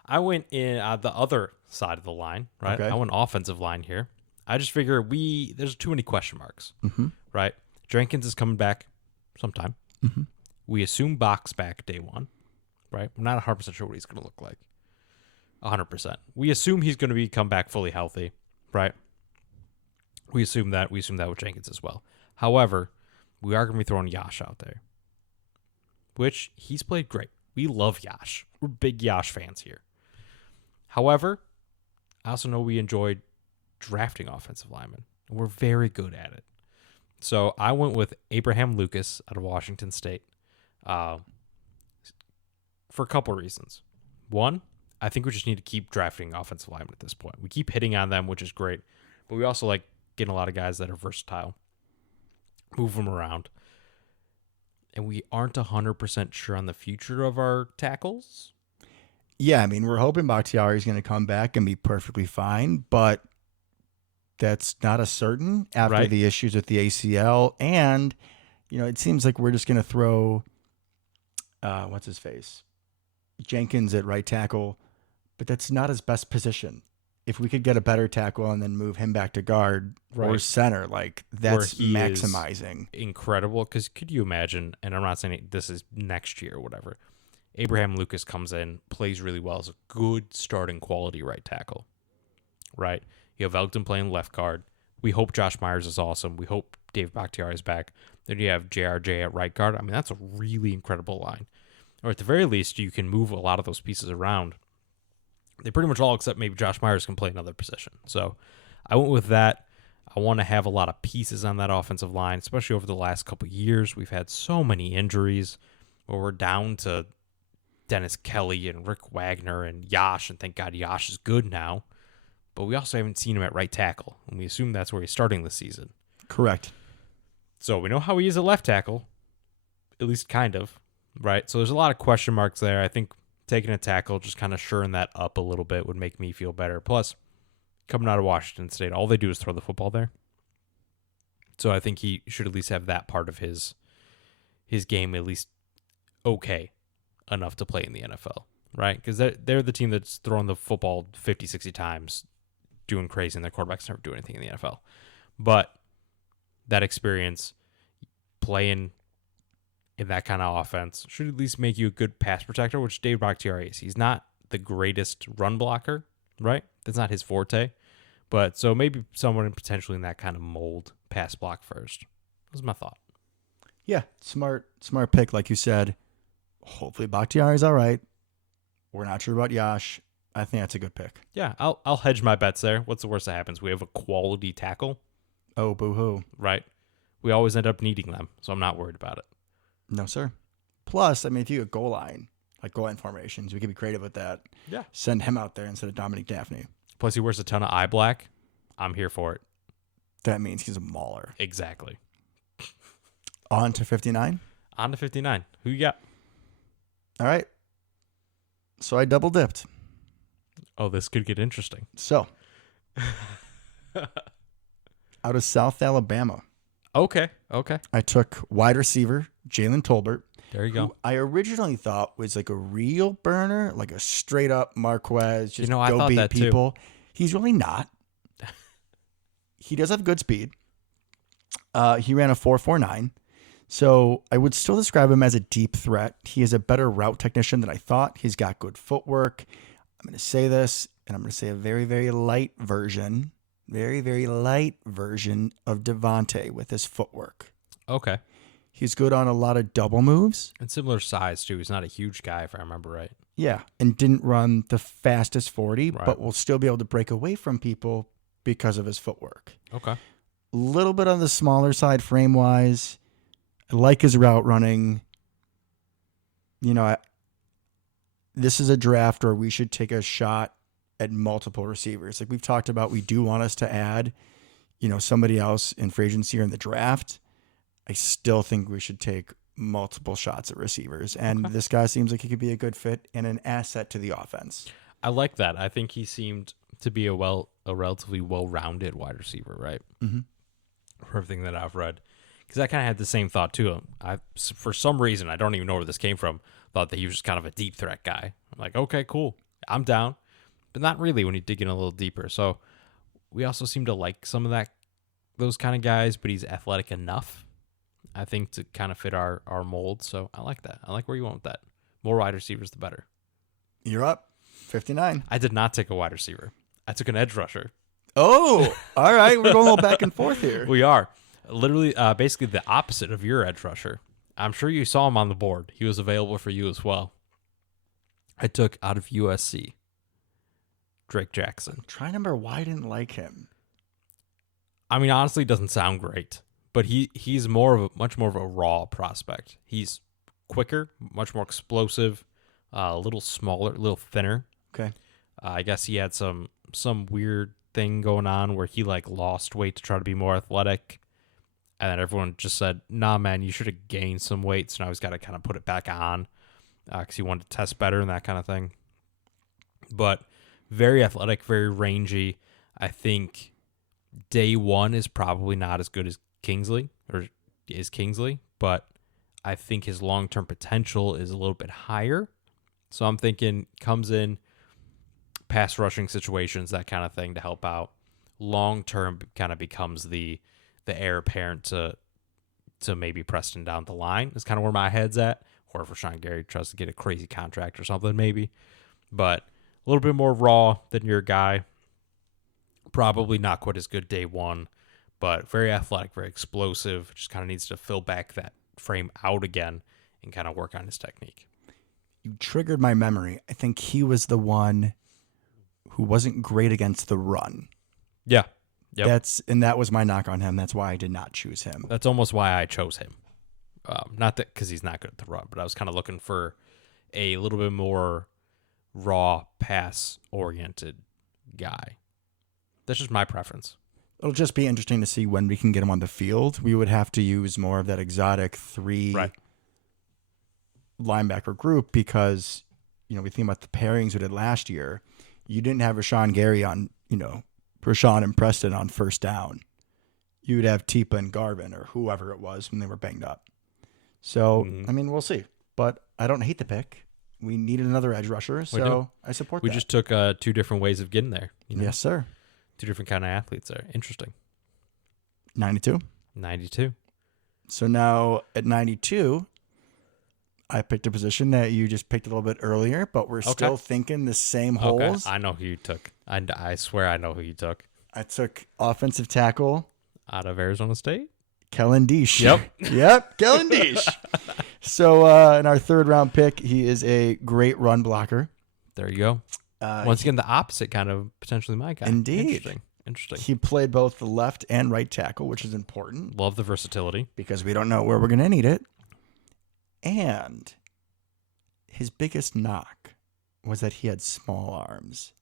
I went in the other side of the line, right? Okay. I went offensive line here. I just figure there's too many question marks, right? Jenkins is coming back sometime. Mm-hmm. We assume Bach's back day one, right? I'm not 100% sure what he's going to look like. 100%. We assume he's going to come back fully healthy, right? We assume that with Jenkins as well. However, we are going to be throwing Yash out there, which he's played great. We love Yash. We're big Yash fans here. However, I also know we enjoyed drafting offensive linemen, and we're very good at it. So I went with Abraham Lucas out of Washington State. uh, for a couple reasons. One, I think we just need to keep drafting offensive linemen at this point. We keep hitting on them, which is great, but we also like getting a lot of guys that are versatile, move them around. And we aren't 100% sure on the future of our tackles. Yeah, I mean, we're hoping Bakhtiari is going to come back and be perfectly fine, but that's not a certain after Right. the issues with the ACL. And, it seems like we're just going to throw, what's his face? Jenkins at right tackle, but that's not his best position. If we could get a better tackle and then move him back to guard or Right. center, like that's Where he is maximizing. Incredible, because could you imagine, and I'm not saying this is next year or whatever, Abraham Lucas comes in, plays really well as a good starting quality right tackle, right? You have Elgton playing left guard. We hope Josh Myers is awesome. We hope Dave Bakhtiari is back. Then you have JRJ at right guard. I mean, that's a really incredible line. Or at the very least, you can move a lot of those pieces around. They pretty much all, except maybe Josh Myers, can play another position. So I went with that. I want to have a lot of pieces on that offensive line, especially over the last couple of years. We've had so many injuries where we're down to Dennis Kelly and Rick Wagner and Yash, and thank God Yash is good now. But we also haven't seen him at right tackle, and we assume that's where he's starting the season. Correct. So we know how he is at left tackle, at least kind of, right? So there's a lot of question marks there. I think taking a tackle, just kind of shoring that up a little bit would make me feel better. Plus, coming out of Washington State, all they do is throw the football there. So I think he should at least have that part of his game at least okay enough to play in the NFL, right? Because they're the team that's throwing the football 50, 60 times, doing crazy, and their quarterbacks never do anything in the NFL. But that experience playing in that kind of offense should at least make you a good pass protector, which Dave Bakhtiari is. He's not the greatest run blocker, right? That's not his forte. But so maybe someone potentially in that kind of mold, pass block first. Was my thought. Yeah, smart pick, like you said. Hopefully Bakhtiari's all right. We're not sure about Yash. I think that's a good pick. Yeah, I'll hedge my bets there. What's the worst that happens? We have a quality tackle, Oh, boo-hoo. right? We always end up needing them, so I'm not worried about it. No, sir. Plus, I mean, if you get goal line formations, we could be creative with that. Yeah. Send him out there instead of Dominic Daphne. Plus, he wears a ton of eye black. I'm here for it. That means he's a mauler. Exactly. On to 59. On to 59. Who you got? All right. So I double dipped. Oh, this could get interesting. So, out of South Alabama, Okay. I took wide receiver Jalen Tolbert. There you go. Who I originally thought was like a real burner, like a straight up Marquez, just I go thought beat that too. people. He's really not. He does have good speed. He ran a 4.49. So I would still describe him as a deep threat. He is a better route technician than I thought. He's got good footwork. I'm going to say this, and I'm going to say a very, very light version of Devontae with his footwork. Okay. He's good on a lot of double moves. And similar size, too. He's not a huge guy, if I remember right. Yeah, and didn't run the fastest 40, Right. but will still be able to break away from people because of his footwork. Okay. A little bit on the smaller side frame-wise. I like his route running. This is a draft where we should take a shot at multiple receivers. Like we've talked about, we do want us to add, somebody else in free agency or in the draft. I still think we should take multiple shots at receivers. And Okay. this guy seems like he could be a good fit and an asset to the offense. I like that. I think he seemed to be a relatively well-rounded wide receiver, right? Mm-hmm. For everything that I've read. Because I kind of had the same thought, too. For some reason, I don't even know where this came from, thought that he was just kind of a deep threat guy. I'm like, okay, cool. I'm down. But not really when you dig in a little deeper. So we also seem to like some of those kind of guys, but he's athletic enough, I think, to kind of fit our mold. So I like that. I like where you went with that. More wide receivers, the better. You're up. 59. I did not take a wide receiver. I took an edge rusher. Oh, all right. We're going a little back and forth here. We are. Literally, basically the opposite of your edge rusher. I'm sure you saw him on the board. He was available for you as well. I took out of USC, Drake Jackson. I'm trying to remember why I didn't like him. I mean, honestly, it doesn't sound great, but he's much more of a raw prospect. He's quicker, much more explosive, a little smaller, a little thinner. Okay. I guess he had some weird thing going on where he like lost weight to try to be more athletic, and then everyone just said, "Nah, man, you should have gained some weight." So now he's got to kind of put it back on because he wanted to test better and that kind of thing. But very athletic, very rangy. I think day one is probably not as good as Kingsley, but I think his long-term potential is a little bit higher. So I'm thinking comes in, pass rushing situations, that kind of thing to help out. Long-term kind of becomes the heir apparent to maybe Preston down the line is kind of where my head's at. Or if Rashawn Gary tries to get a crazy contract or something maybe. But a little bit more raw than your guy. Probably not quite as good day one, but very athletic, very explosive. Just kind of needs to fill back that frame out again and kind of work on his technique. You triggered my memory. I think he was the one who wasn't great against the run. Yeah. Yep. That was my knock on him. That's why I did not choose him. That's almost why I chose him. Not that because he's not good at the run, but I was kind of looking for a little bit more raw pass-oriented guy. That's just my preference. It'll just be interesting to see when we can get him on the field. We would have to use more of that exotic 3 linebacker group because, we think about the pairings we did last year. You didn't have Rashawn Gary on, Rashawn and Preston on first down. You would have Tipa and Garvin or whoever it was when they were banged up. So, we'll see. But I don't hate the pick. We needed another edge rusher, so I support that. We just took 2 different ways of getting there. Yes, sir. 2 different kind of athletes there. Interesting. 92. So now at 92, I picked a position that you just picked a little bit earlier, but we're still thinking the same holes. I know who you took. I swear I know who you took. I took offensive tackle. Out of Arizona State? Kellen Diesch. Yep, Kellen Diesch. So in our 3rd round pick, he is a great run blocker. There you go. Once again, the opposite kind of potentially my guy. Indeed. Interesting. He played both the left and right tackle, which is important. Love the versatility. Because we don't know where we're going to need it. And his biggest knock was that he had small arms.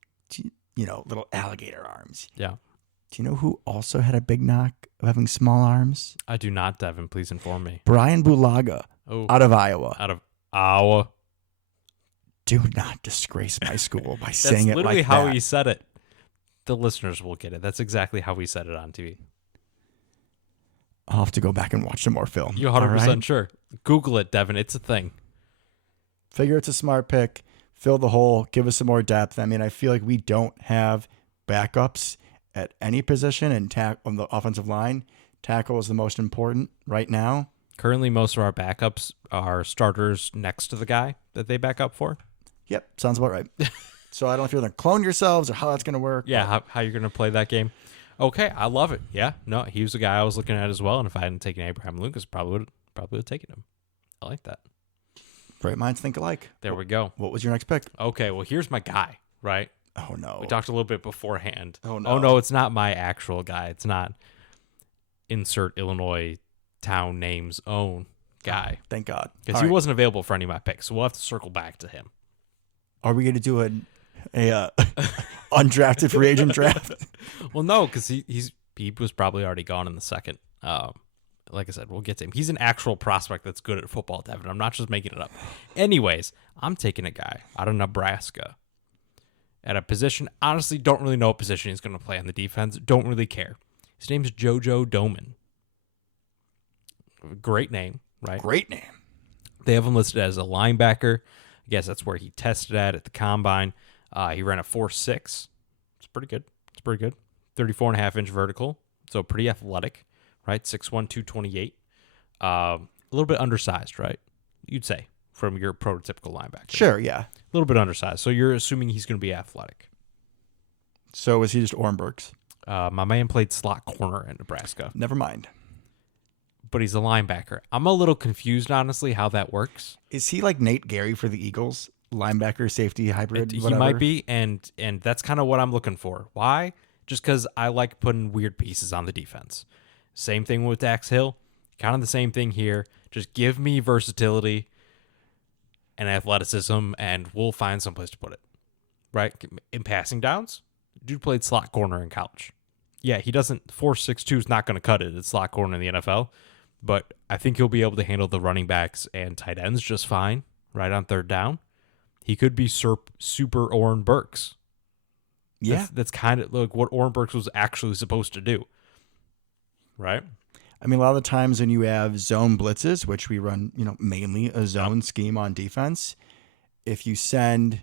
Little alligator arms. Yeah. Do you know who also had a big knock of having small arms? I do not, Devin. Please inform me. Brian Bulaga out of Iowa. Out of Iowa. Do not disgrace my school by saying it like that. That's literally how he said it. The listeners will get it. That's exactly how he said it on TV. I'll have to go back and watch some more film. You're 100% sure. Google it, Devin. It's a thing. Figure it's a smart pick. Fill the hole. Give us some more depth. I feel like we don't have backups at any position and on the offensive line. Tackle is the most important right now. Currently, most of our backups are starters next to the guy that they back up for. Yep, sounds about right. So I don't know if you're going to clone yourselves or how that's going to work. Yeah, how you're going to play that game. Okay, I love it. Yeah, no, he was the guy I was looking at as well, and if I hadn't taken Abraham Lucas, probably would have taken him. I like that. Bright minds think alike. There we go. What was your next pick? Okay, well, here's my guy, right? Oh, no. We talked a little bit beforehand. Oh, no. Oh, no, it's not my actual guy. It's not insert Illinois town name's own guy. Oh, thank God. Because he wasn't available for any of my picks, so we'll have to circle back to him. Are we going to do a undrafted free agent draft? Well, no, because he was probably already gone in the second. Like I said, we'll get to him. He's an actual prospect that's good at football, Devin. I'm not just making it up. Anyways, I'm taking a guy out of Nebraska at a position. Honestly, don't really know what position he's going to play on the defense. Don't really care. His name's JoJo Domann. Great name, right? Great name. They have him listed as a linebacker. I guess that's where he tested at the combine. He ran a 4.6. It's pretty good. 34.5-inch vertical. So pretty athletic, right? 6'1", 228. A little bit undersized, right? You'd say from your prototypical linebacker. Sure, yeah. A little bit undersized. So you're assuming he's going to be athletic. So is he just Ornberg's? My man played slot corner in Nebraska. Never mind. But he's a linebacker. I'm a little confused, honestly, how that works. Is he like Nate Gary for the Eagles? Linebacker, safety, hybrid, He might be, and that's kind of what I'm looking for. Why? Just because I like putting weird pieces on the defense. Same thing with Dax Hill. Kind of the same thing here. Just give me versatility. and athleticism, and we'll find some place to put it. Right? In passing downs, dude played slot corner in college. Yeah, he doesn't 4.62 is not going to cut it at slot corner in the NFL, but I think he'll be able to handle the running backs and tight ends just fine, right on third down. He could be super Oren Burks. Yeah. That's kind of like what Oren Burks was actually supposed to do. Right? I mean, a lot of the times when you have zone blitzes, which we run, mainly a zone scheme on defense, if you send,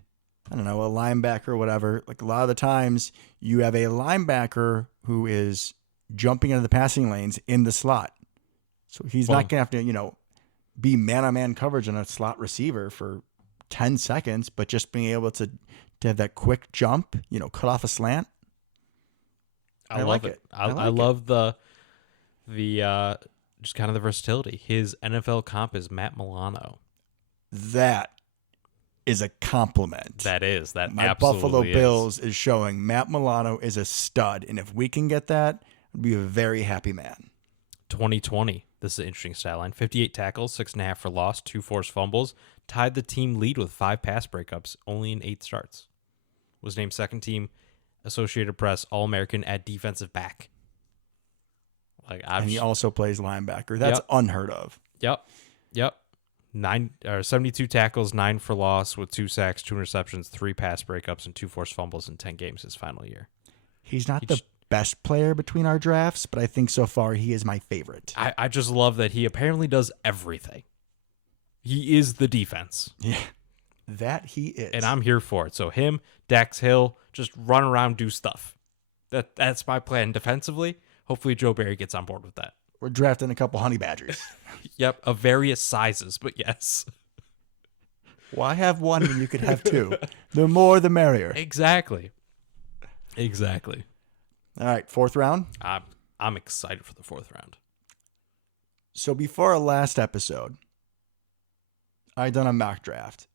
I don't know, a linebacker or whatever, like a lot of the times you have a linebacker who is jumping into the passing lanes in the slot. So he's not going to have to, be man-on-man coverage on a slot receiver for 10 seconds, but just being able to have that quick jump, cut off a slant. I love it. I love the just kind of the versatility. His NFL comp is Matt Milano. That is a compliment. That is. That My absolutely Buffalo is. Bills is showing Matt Milano is a stud, and if we can get that, I'd be a very happy man. 2020. This is an interesting stat line. 58 tackles, 6.5 for loss, 2 forced fumbles. Tied the team lead with 5 pass breakups, only in 8 starts. Was named second team Associated Press All-American at defensive back. And he also plays linebacker. That's unheard of. Yep. 72 tackles, 9 for loss with 2 sacks, 2 interceptions, 3 pass breakups, and 2 forced fumbles in 10 games his final year. He's not the best player between our drafts, but I think so far he is my favorite. I just love that he apparently does everything. He is the defense. Yeah, that he is. And I'm here for it. So him, Dax Hill, just run around, do stuff. That's my plan defensively. Hopefully Joe Barry gets on board with that. We're drafting a couple honey badgers. Yep, of various sizes, but yes. Why have one when you could have 2? The more, the merrier. Exactly. All right, 4th round. I'm excited for the 4th round. So before our last episode, I done a mock draft,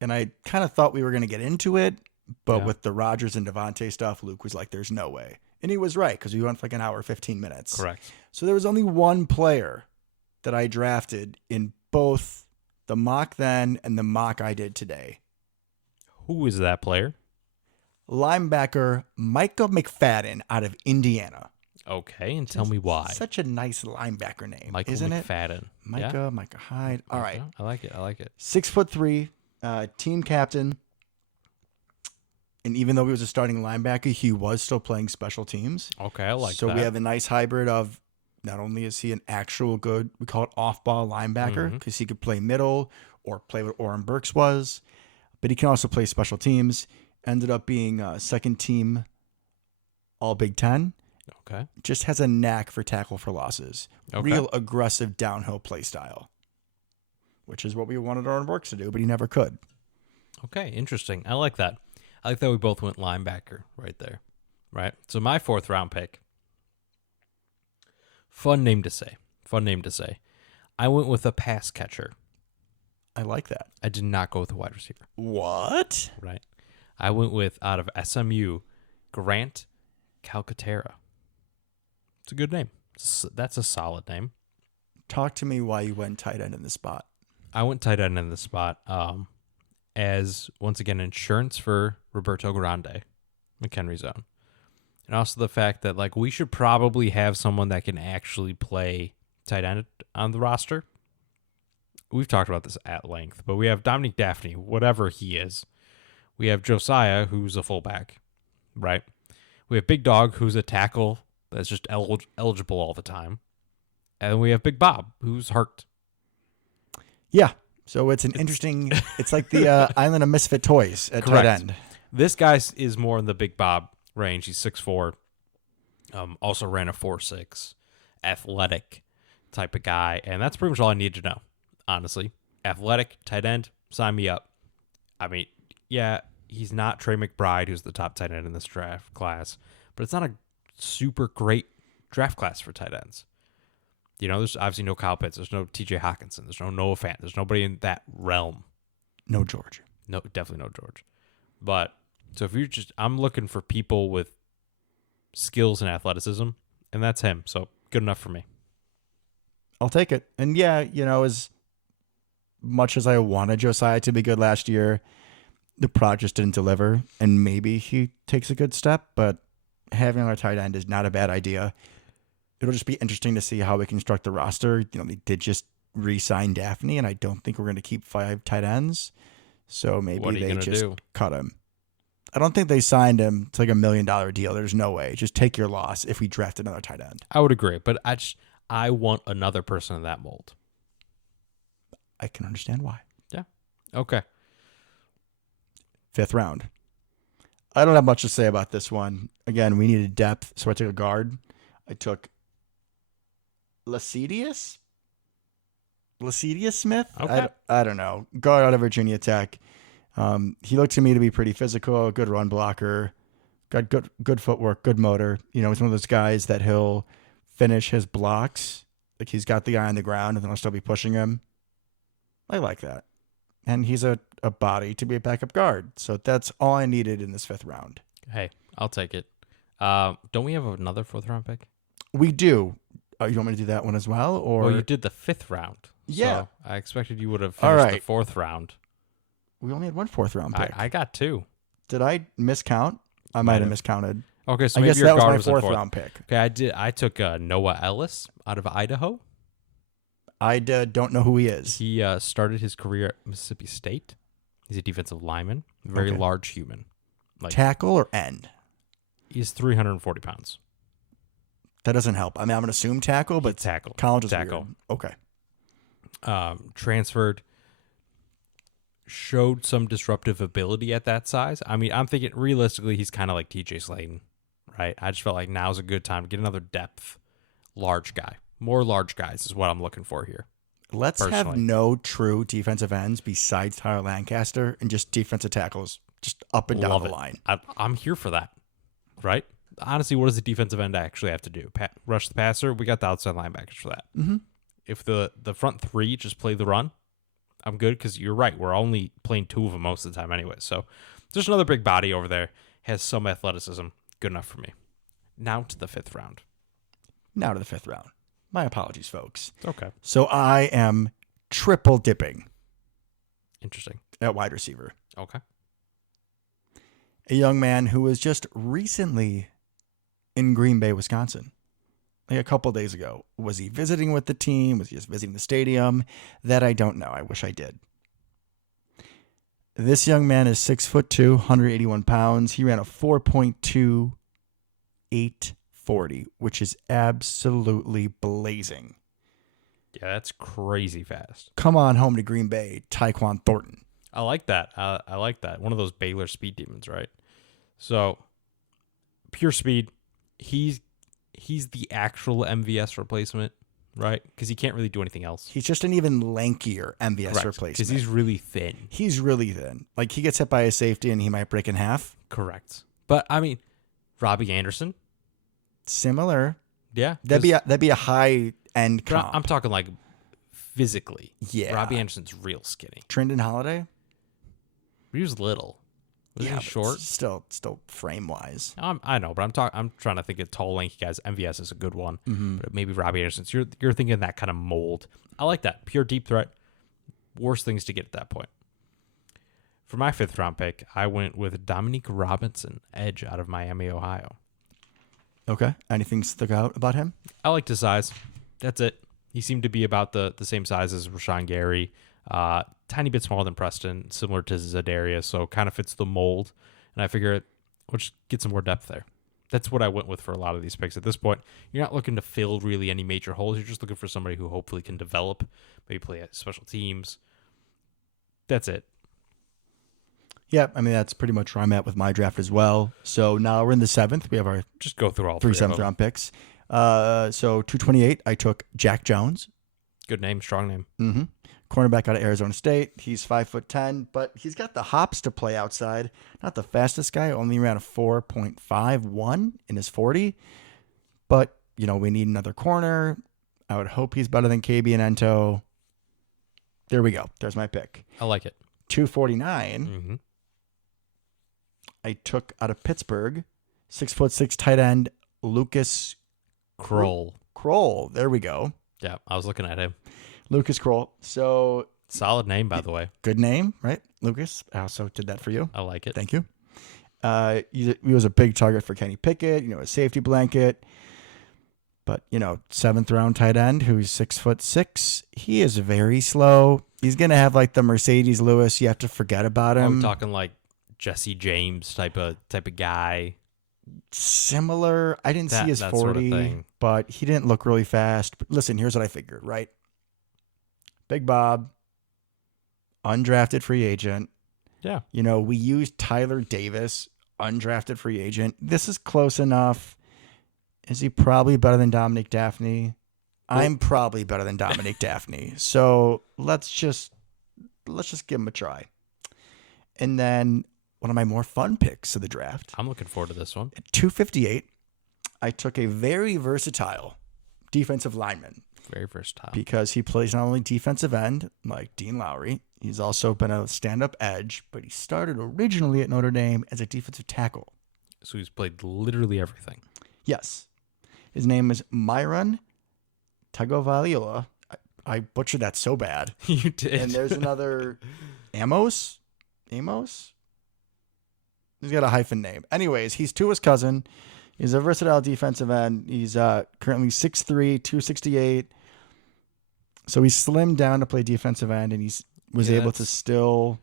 and I kind of thought we were going to get into it, but with the Rodgers and Devontae stuff, Luke was like, "There's no way," and he was right because we went for like an hour, 15 minutes. Correct. So there was only one player that I drafted in both the mock then and the mock I did today. Who is that player? Linebacker Micah McFadden out of Indiana. Okay, and tell me why. Such a nice linebacker name, Michael isn't McFadden. it? Micah Hyde. All right. I like it. 6'3", team captain. And even though he was a starting linebacker, he was still playing special teams. Okay, I like that. So we have a nice hybrid of not only is he an actual good, we call it off-ball linebacker because he could play middle or play what Oren Burks was, but he can also play special teams. Ended up being second team All Big Ten. Okay. Just has a knack for tackle for losses. Okay. Real aggressive downhill play style, which is what we wanted Oren Burks to do, but he never could. Okay, interesting. I like that. I like that we both went linebacker right there. Right? So my 4th round pick. Fun name to say. I went with a pass catcher. I like that. I did not go with a wide receiver. What? Right. I went with, out of SMU, Grant Calcaterra. It's a good name. That's a solid name. Talk to me why you went tight end in this spot. I went tight end in this spot as, once again, insurance for Roberto Grande, McHenry's own. And also the fact that, like, we should probably have someone that can actually play tight end on the roster. We've talked about this at length, but we have Dominique Daphne, whatever he is. We have Josiah, who's a fullback, right? We have Big Dog, who's a tackle that's just eligible all the time. And we have Big Bob, who's hurt. Yeah. So it's an interesting, it's like the Island of Misfit Toys at Correct. tight end. This guy is more in the Big Bob range. He's 6'4", also ran a 4.6, athletic type of guy. And that's pretty much all I need to know, honestly. Athletic, tight end, sign me up. I mean, yeah, he's not Trey McBride, who's the top tight end in this draft class, but it's not a super great draft class for tight ends. You know, there's obviously no Kyle Pitts, there's no TJ Hawkinson, there's no Noah Fant, there's nobody in that realm. No George. No, definitely no George. But so if you're I'm looking for people with skills and athleticism, and that's him. So good enough for me. I'll take it. And yeah, as much as I wanted Josiah to be good last year, the product just didn't deliver. And maybe he takes a good step, but having another tight end is not a bad idea. It'll just be interesting to see how we construct the roster. They did just re-sign Daphne, and I don't think we're going to keep 5 tight ends. So maybe they just cut him. I don't think they signed him to like $1 million deal. There's no way. Just take your loss if we draft another tight end. I would agree, but I want another person in that mold. I can understand why. Yeah. Okay. 5th round. I don't have much to say about this one. Again, we needed depth, so I took a guard. I took Lacedius Smith. Okay. I don't know. Guard out of Virginia Tech. He looked to me to be pretty physical, good run blocker, got good footwork, good motor. He's one of those guys that he'll finish his blocks. Like he's got the guy on the ground and then I'll still be pushing him. I like that. And he's a body to be a backup guard. So that's all I needed in this 5th round. Hey, I'll take it. Don't we have another 4th round pick? We do. You want me to do that one as well? Or Well, you did the 5th round. Yeah. So I expected you would have finished the 4th round. We only had one 4th round pick. I got 2. Did I miscount? I might have miscounted. Okay, so I maybe guess your that was guard my was a 4th 4th round pick. Okay, I took Noah Ellis out of Idaho. I don't know who he is. He started his career at Mississippi State. He's a defensive lineman, very large human. Tackle or end? He's 340 pounds. That doesn't help. I mean, I'm going to assume tackle, but tackle. College is tackle. Weird. Okay. Transferred, showed some disruptive ability at that size. I mean, I'm thinking realistically, he's kind of like TJ Slayton, right? I just felt like now's a good time to get another depth, large guy. More large guys is what I'm looking for here. Let's have no true defensive ends besides Tyler Lancaster and just defensive tackles just up and down the line. I'm here for that, right? Honestly, what does the defensive end actually have to do? Rush the passer? We got the outside linebackers for that. Mm-hmm. If the front 3 just play the run, I'm good because you're right. We're only playing 2 of them most of the time anyway. So just another big body over there. Has some athleticism. Good enough for me. Now to the 5th round. Now to the 5th round. My apologies, folks. Okay. So I am triple dipping. Interesting. At wide receiver. Okay. A young man who was just recently in Green Bay, Wisconsin. Like a couple days ago. Was he visiting with the team? Was he just visiting the stadium? That I don't know. I wish I did. This young man is 6'2", 181 pounds. He ran a 4.2 840, which is absolutely blazing. Yeah, that's crazy fast. Come on home to Green Bay, Tyquan Thornton. I like that. I like that. One of those Baylor speed demons, right? So, pure speed. He's the actual MVS replacement, right? Because he can't really do anything else. He's just an even lankier MVS Correct. replacement. Because he's really thin. He's really thin. Like, he gets hit by a safety and he might break in half. Correct. But, I mean, Robbie Anderson. Similar. Yeah. That'd be a high-end comp. I'm talking like physically. Yeah. Robbie Anderson's real skinny. Trendon Holiday? He was little. Was he short? Still frame-wise. I know, but I'm trying to think of tall, lanky guys. MVS is a good one. Mm-hmm. But maybe Robbie Anderson. So you're thinking that kind of mold. I like that. Pure deep threat. Worst things to get at that point. For my 5th round pick, I went with Dominique Robinson, edge out of Miami, Ohio. Okay. Anything stuck out about him? I liked his size. That's it. He seemed to be about the same size as Rashawn Gary. Tiny bit smaller than Preston, similar to Zadarius, so kind of fits the mold. And I figure we'll just get some more depth there. That's what I went with for a lot of these picks. At this point, you're not looking to fill really any major holes. You're just looking for somebody who hopefully can develop, maybe play at special teams. That's it. Yeah, I mean, that's pretty much where I'm at with my draft as well. So now we're in the 7th. We have our just go through all 3 three 7th round picks. So 228, I took Jack Jones. Good name, strong name. Mm-hmm. Cornerback out of Arizona State. He's 5'10", but he's got the hops to play outside. Not the fastest guy. Only ran a 4.51 in his 40. But, we need another corner. I would hope he's better than KB and Ento. There we go. There's my pick. I like it. 249. Mm-hmm. I took out of Pittsburgh, 6'6" tight end Lucas Kroll. Kroll. There we go. Yeah, I was looking at him. Lucas Kroll. So Solid name, by the way. Good name, right, Lucas? I also did that for you. I like it. Thank you. He was a big target for Kenny Pickett, a safety blanket. But, 7th round tight end who's 6'6". He is very slow. He's going to have like the Mercedes Lewis. You have to forget about him. I'm talking like Jesse James type of guy. Similar. I didn't see his 40, sort of thing. But he didn't look really fast. But listen, here's what I figured, right? Big Bob, undrafted free agent. Yeah. We used Tyler Davis, undrafted free agent. This is close enough. Is he probably better than Dominic Daphne? I'm probably better than Dominic Daphne. So let's just give him a try. And then one of my more fun picks of the draft. I'm looking forward to this one. At 258, I took a very versatile defensive lineman. Very versatile. Because he plays not only defensive end, like Dean Lowry, he's also been a stand-up edge, but he started originally at Notre Dame as a defensive tackle. So he's played literally everything. Yes. His name is Myron Tagovailoa. I butchered that so bad. You did. And there's another Amos? He's got a hyphen name. Anyways, he's Tua's cousin. He's a versatile defensive end. He's currently 6'3", 268. So he slimmed down to play defensive end, and he was able to still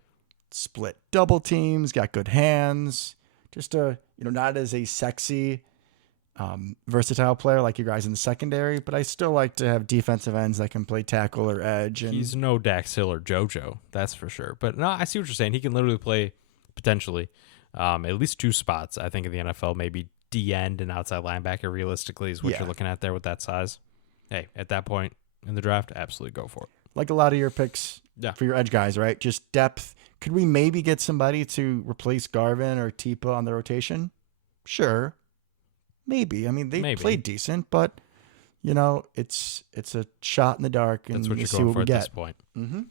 split double teams, got good hands. Just not as a sexy, versatile player like you guys in the secondary, but I still like to have defensive ends that can play tackle or edge. And he's no Dax Hill or JoJo, that's for sure. But no, I see what you're saying. He can literally play potentially at least 2 spots, I think, in the NFL. Maybe D-end and outside linebacker realistically is what you're looking at there with that size. Hey, at that point in the draft, absolutely go for it. Like a lot of your picks for your edge guys, right? Just depth. Could we maybe get somebody to replace Garvin or Tipa on the rotation? Sure. Maybe. I mean, they played decent, but, it's a shot in the dark, and that's what you you're see going what for we at get. this point. Mm-hmm.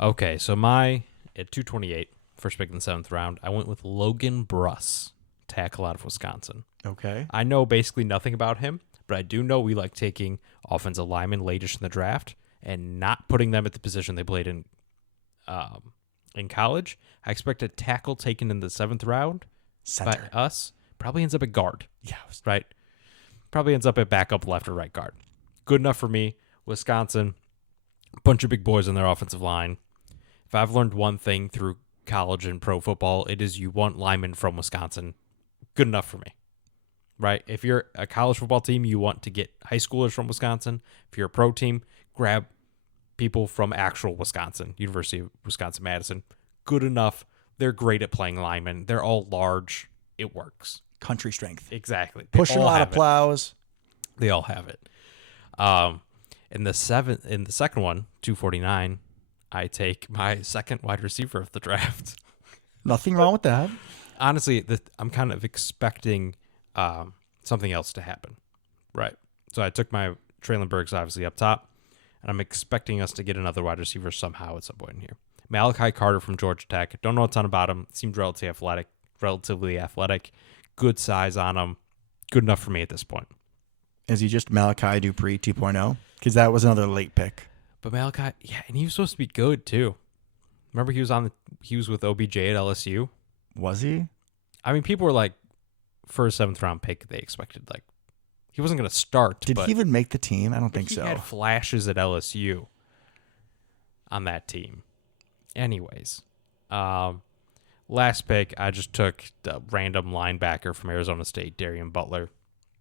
Okay, so at 228, first pick in the 7th round, I went with Logan Bruss, tackle out of Wisconsin. Okay. I know basically nothing about him, but I do know we like taking offensive linemen latish in the draft and not putting them at the position they played in college. I expect a tackle taken in the 7th round Center. by us probably ends up at guard. Yeah. Right? Probably ends up at backup left or right guard. Good enough for me. Wisconsin, bunch of big boys on their offensive line. If I've learned one thing through college and pro football, it is you want linemen from Wisconsin. Good enough for me. Right? If you're a college football team, you want to get high schoolers from Wisconsin. If you're a pro team, grab people from actual Wisconsin, University of Wisconsin-Madison. Good enough. They're great at playing linemen. They're all large. It works. Country strength. Exactly. Pushing a lot of plows. They all have it. In the second one, 249, I take my second wide receiver of the draft. Nothing wrong with that. Honestly, I'm kind of expecting something else to happen. Right. So I took my Traylon Burks obviously up top, and I'm expecting us to get another wide receiver somehow at some point in here. Malachi Carter from Georgia Tech. Don't know a ton about him. Seemed relatively athletic. Good size on him. Good enough for me at this point. Is he just Malachi Dupree 2.0? Because that was another late pick. But Malachi, yeah, and he was supposed to be good too. Remember he was with OBJ at LSU? Was he? I mean, people were like, for a 7th round pick, they expected he wasn't going to start. Did he even make the team? I don't think so. He had flashes at LSU on that team. Anyways, last pick, I just took the random linebacker from Arizona State, Darian Butler.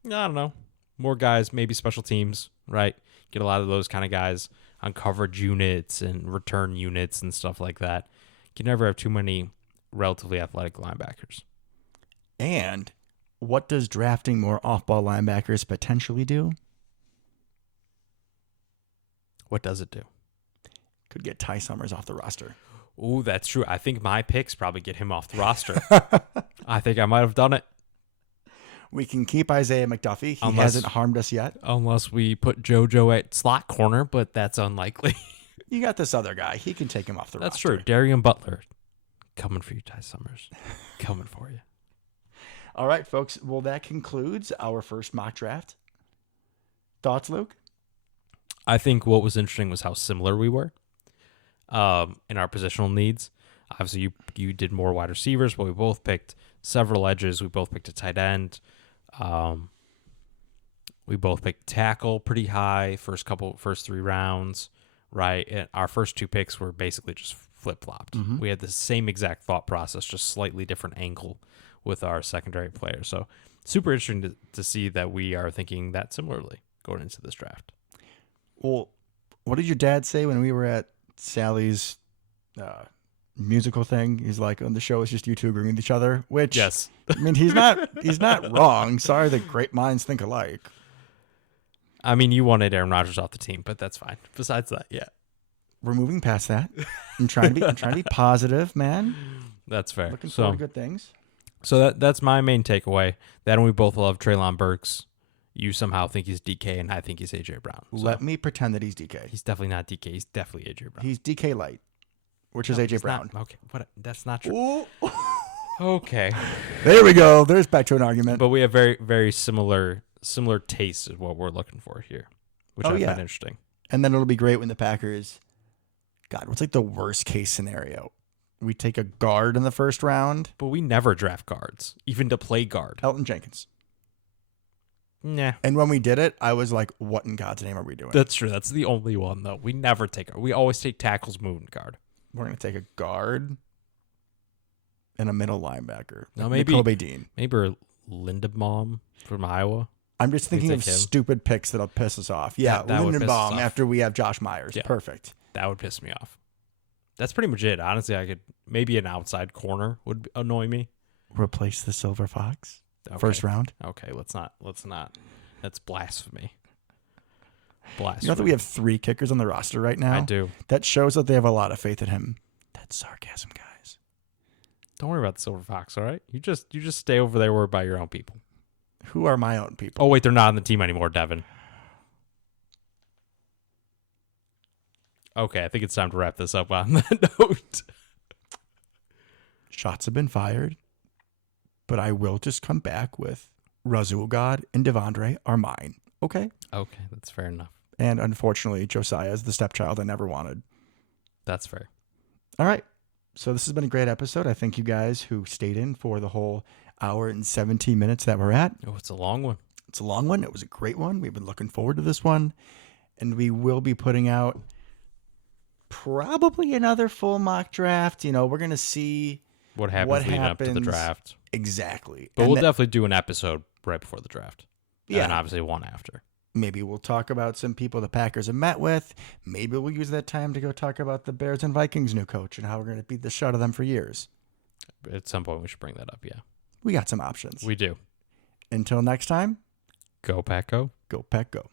I don't know. More guys, maybe special teams, right? Get a lot of those kind of guys on coverage units and return units and stuff like that. You can never have too many relatively athletic linebackers. And what does drafting more off-ball linebackers potentially do? What does it do? Could get Ty Summers off the roster. Ooh, that's true. I think my picks probably get him off the roster. I think I might have done it. We can keep Isaiah McDuffie. He hasn't harmed us yet. Unless we put JoJo at slot corner, but that's unlikely. You got this other guy. He can take him off the roster. That's true. Darian Butler. Coming for you, Ty Summers. Coming for you. All right, folks. Well, that concludes our first mock draft. Thoughts, Luke? I think what was interesting was how similar we were. in our positional needs. Obviously, you did more wide receivers, but we both picked several edges. We both picked a tight end. We both picked tackle pretty high first 3 rounds, right? And our first 2 picks were basically just flip-flopped. Mhm. We had the same exact thought process, just slightly different angle with our secondary players. So super interesting to see that we are thinking that similarly going into this draft. Well, what did your dad say when we were at Sally's musical thing? He's like, on the show, it's just you two agreeing with each other. Which, Yes. I mean, he's not wrong. Sorry that great minds think alike. I mean, you wanted Aaron Rodgers off the team, but that's fine. Besides that, yeah. We're moving past that. I'm trying to be positive, man. That's fair. Looking forward to good things. So that's my main takeaway. That and we both love Treylon Burks. You somehow think he's DK, and I think he's AJ Brown. So Let me pretend that he's DK. he's definitely not DK. He's definitely AJ Brown. He's DK light, which is No, AJ he's Brown. not. Okay, what? That's not true. Ooh. Okay, There we go. There's back to an argument. but we have very very similar tastes is what we're looking for here, which I find interesting. And then it'll be great when the Packers. God, what's like the worst case scenario? We take a guard in the first round. But we never draft guards, even to play guard. Elton Jenkins. Nah. And when we did it, I was like, what in God's name are we doing? That's true. That's the only one, though. We never take We always take tackles, movement guard. We're going to take a guard and a middle linebacker. No, Like maybe- Kobe Dean. Maybe Lindenbaum from Iowa. I'm just thinking of take him. stupid picks that'll piss us off. Yeah, That would piss us Lindenbaum off. after we have Josh Myers. Yeah. Perfect. That would piss me off. That's pretty much it. Honestly, I could maybe an outside corner would annoy me. Replace the Silver Fox. Okay. First round. Okay, let's not. That's blasphemy. You know that we have 3 kickers on the roster right now? I do. That shows that they have a lot of faith in him. That's sarcasm, guys. Don't worry about the Silver Fox, all right? You just stay over there worried about your own people. Who are my own people? Oh wait, they're not on the team anymore, Devin. Okay, I think it's time to wrap this up on that note. Shots have been fired, but I will just come back with Razul God and Devondre are mine. Okay? Okay, that's fair enough. And unfortunately, Josiah is the stepchild I never wanted. That's fair. All right. So this has been a great episode. I thank you guys who stayed in for the whole hour and 17 minutes that we're at. Oh, it's a long one. It's a long one. It was a great one. We've been looking forward to this one. And we will be putting out probably another full mock draft. You know, we're going to see What happens what leading up to the happens draft. exactly. But And we'll that- definitely do an episode right before the draft. Yeah. And obviously one after. Maybe we'll talk about some people the Packers have met with. Maybe we'll use that time to go talk about the Bears and Vikings new coach and how we're going to beat the shit out of them for years. At some point we should bring that up, yeah. We got some options. We do. Until next time, Go Pack Go. go Pack Go.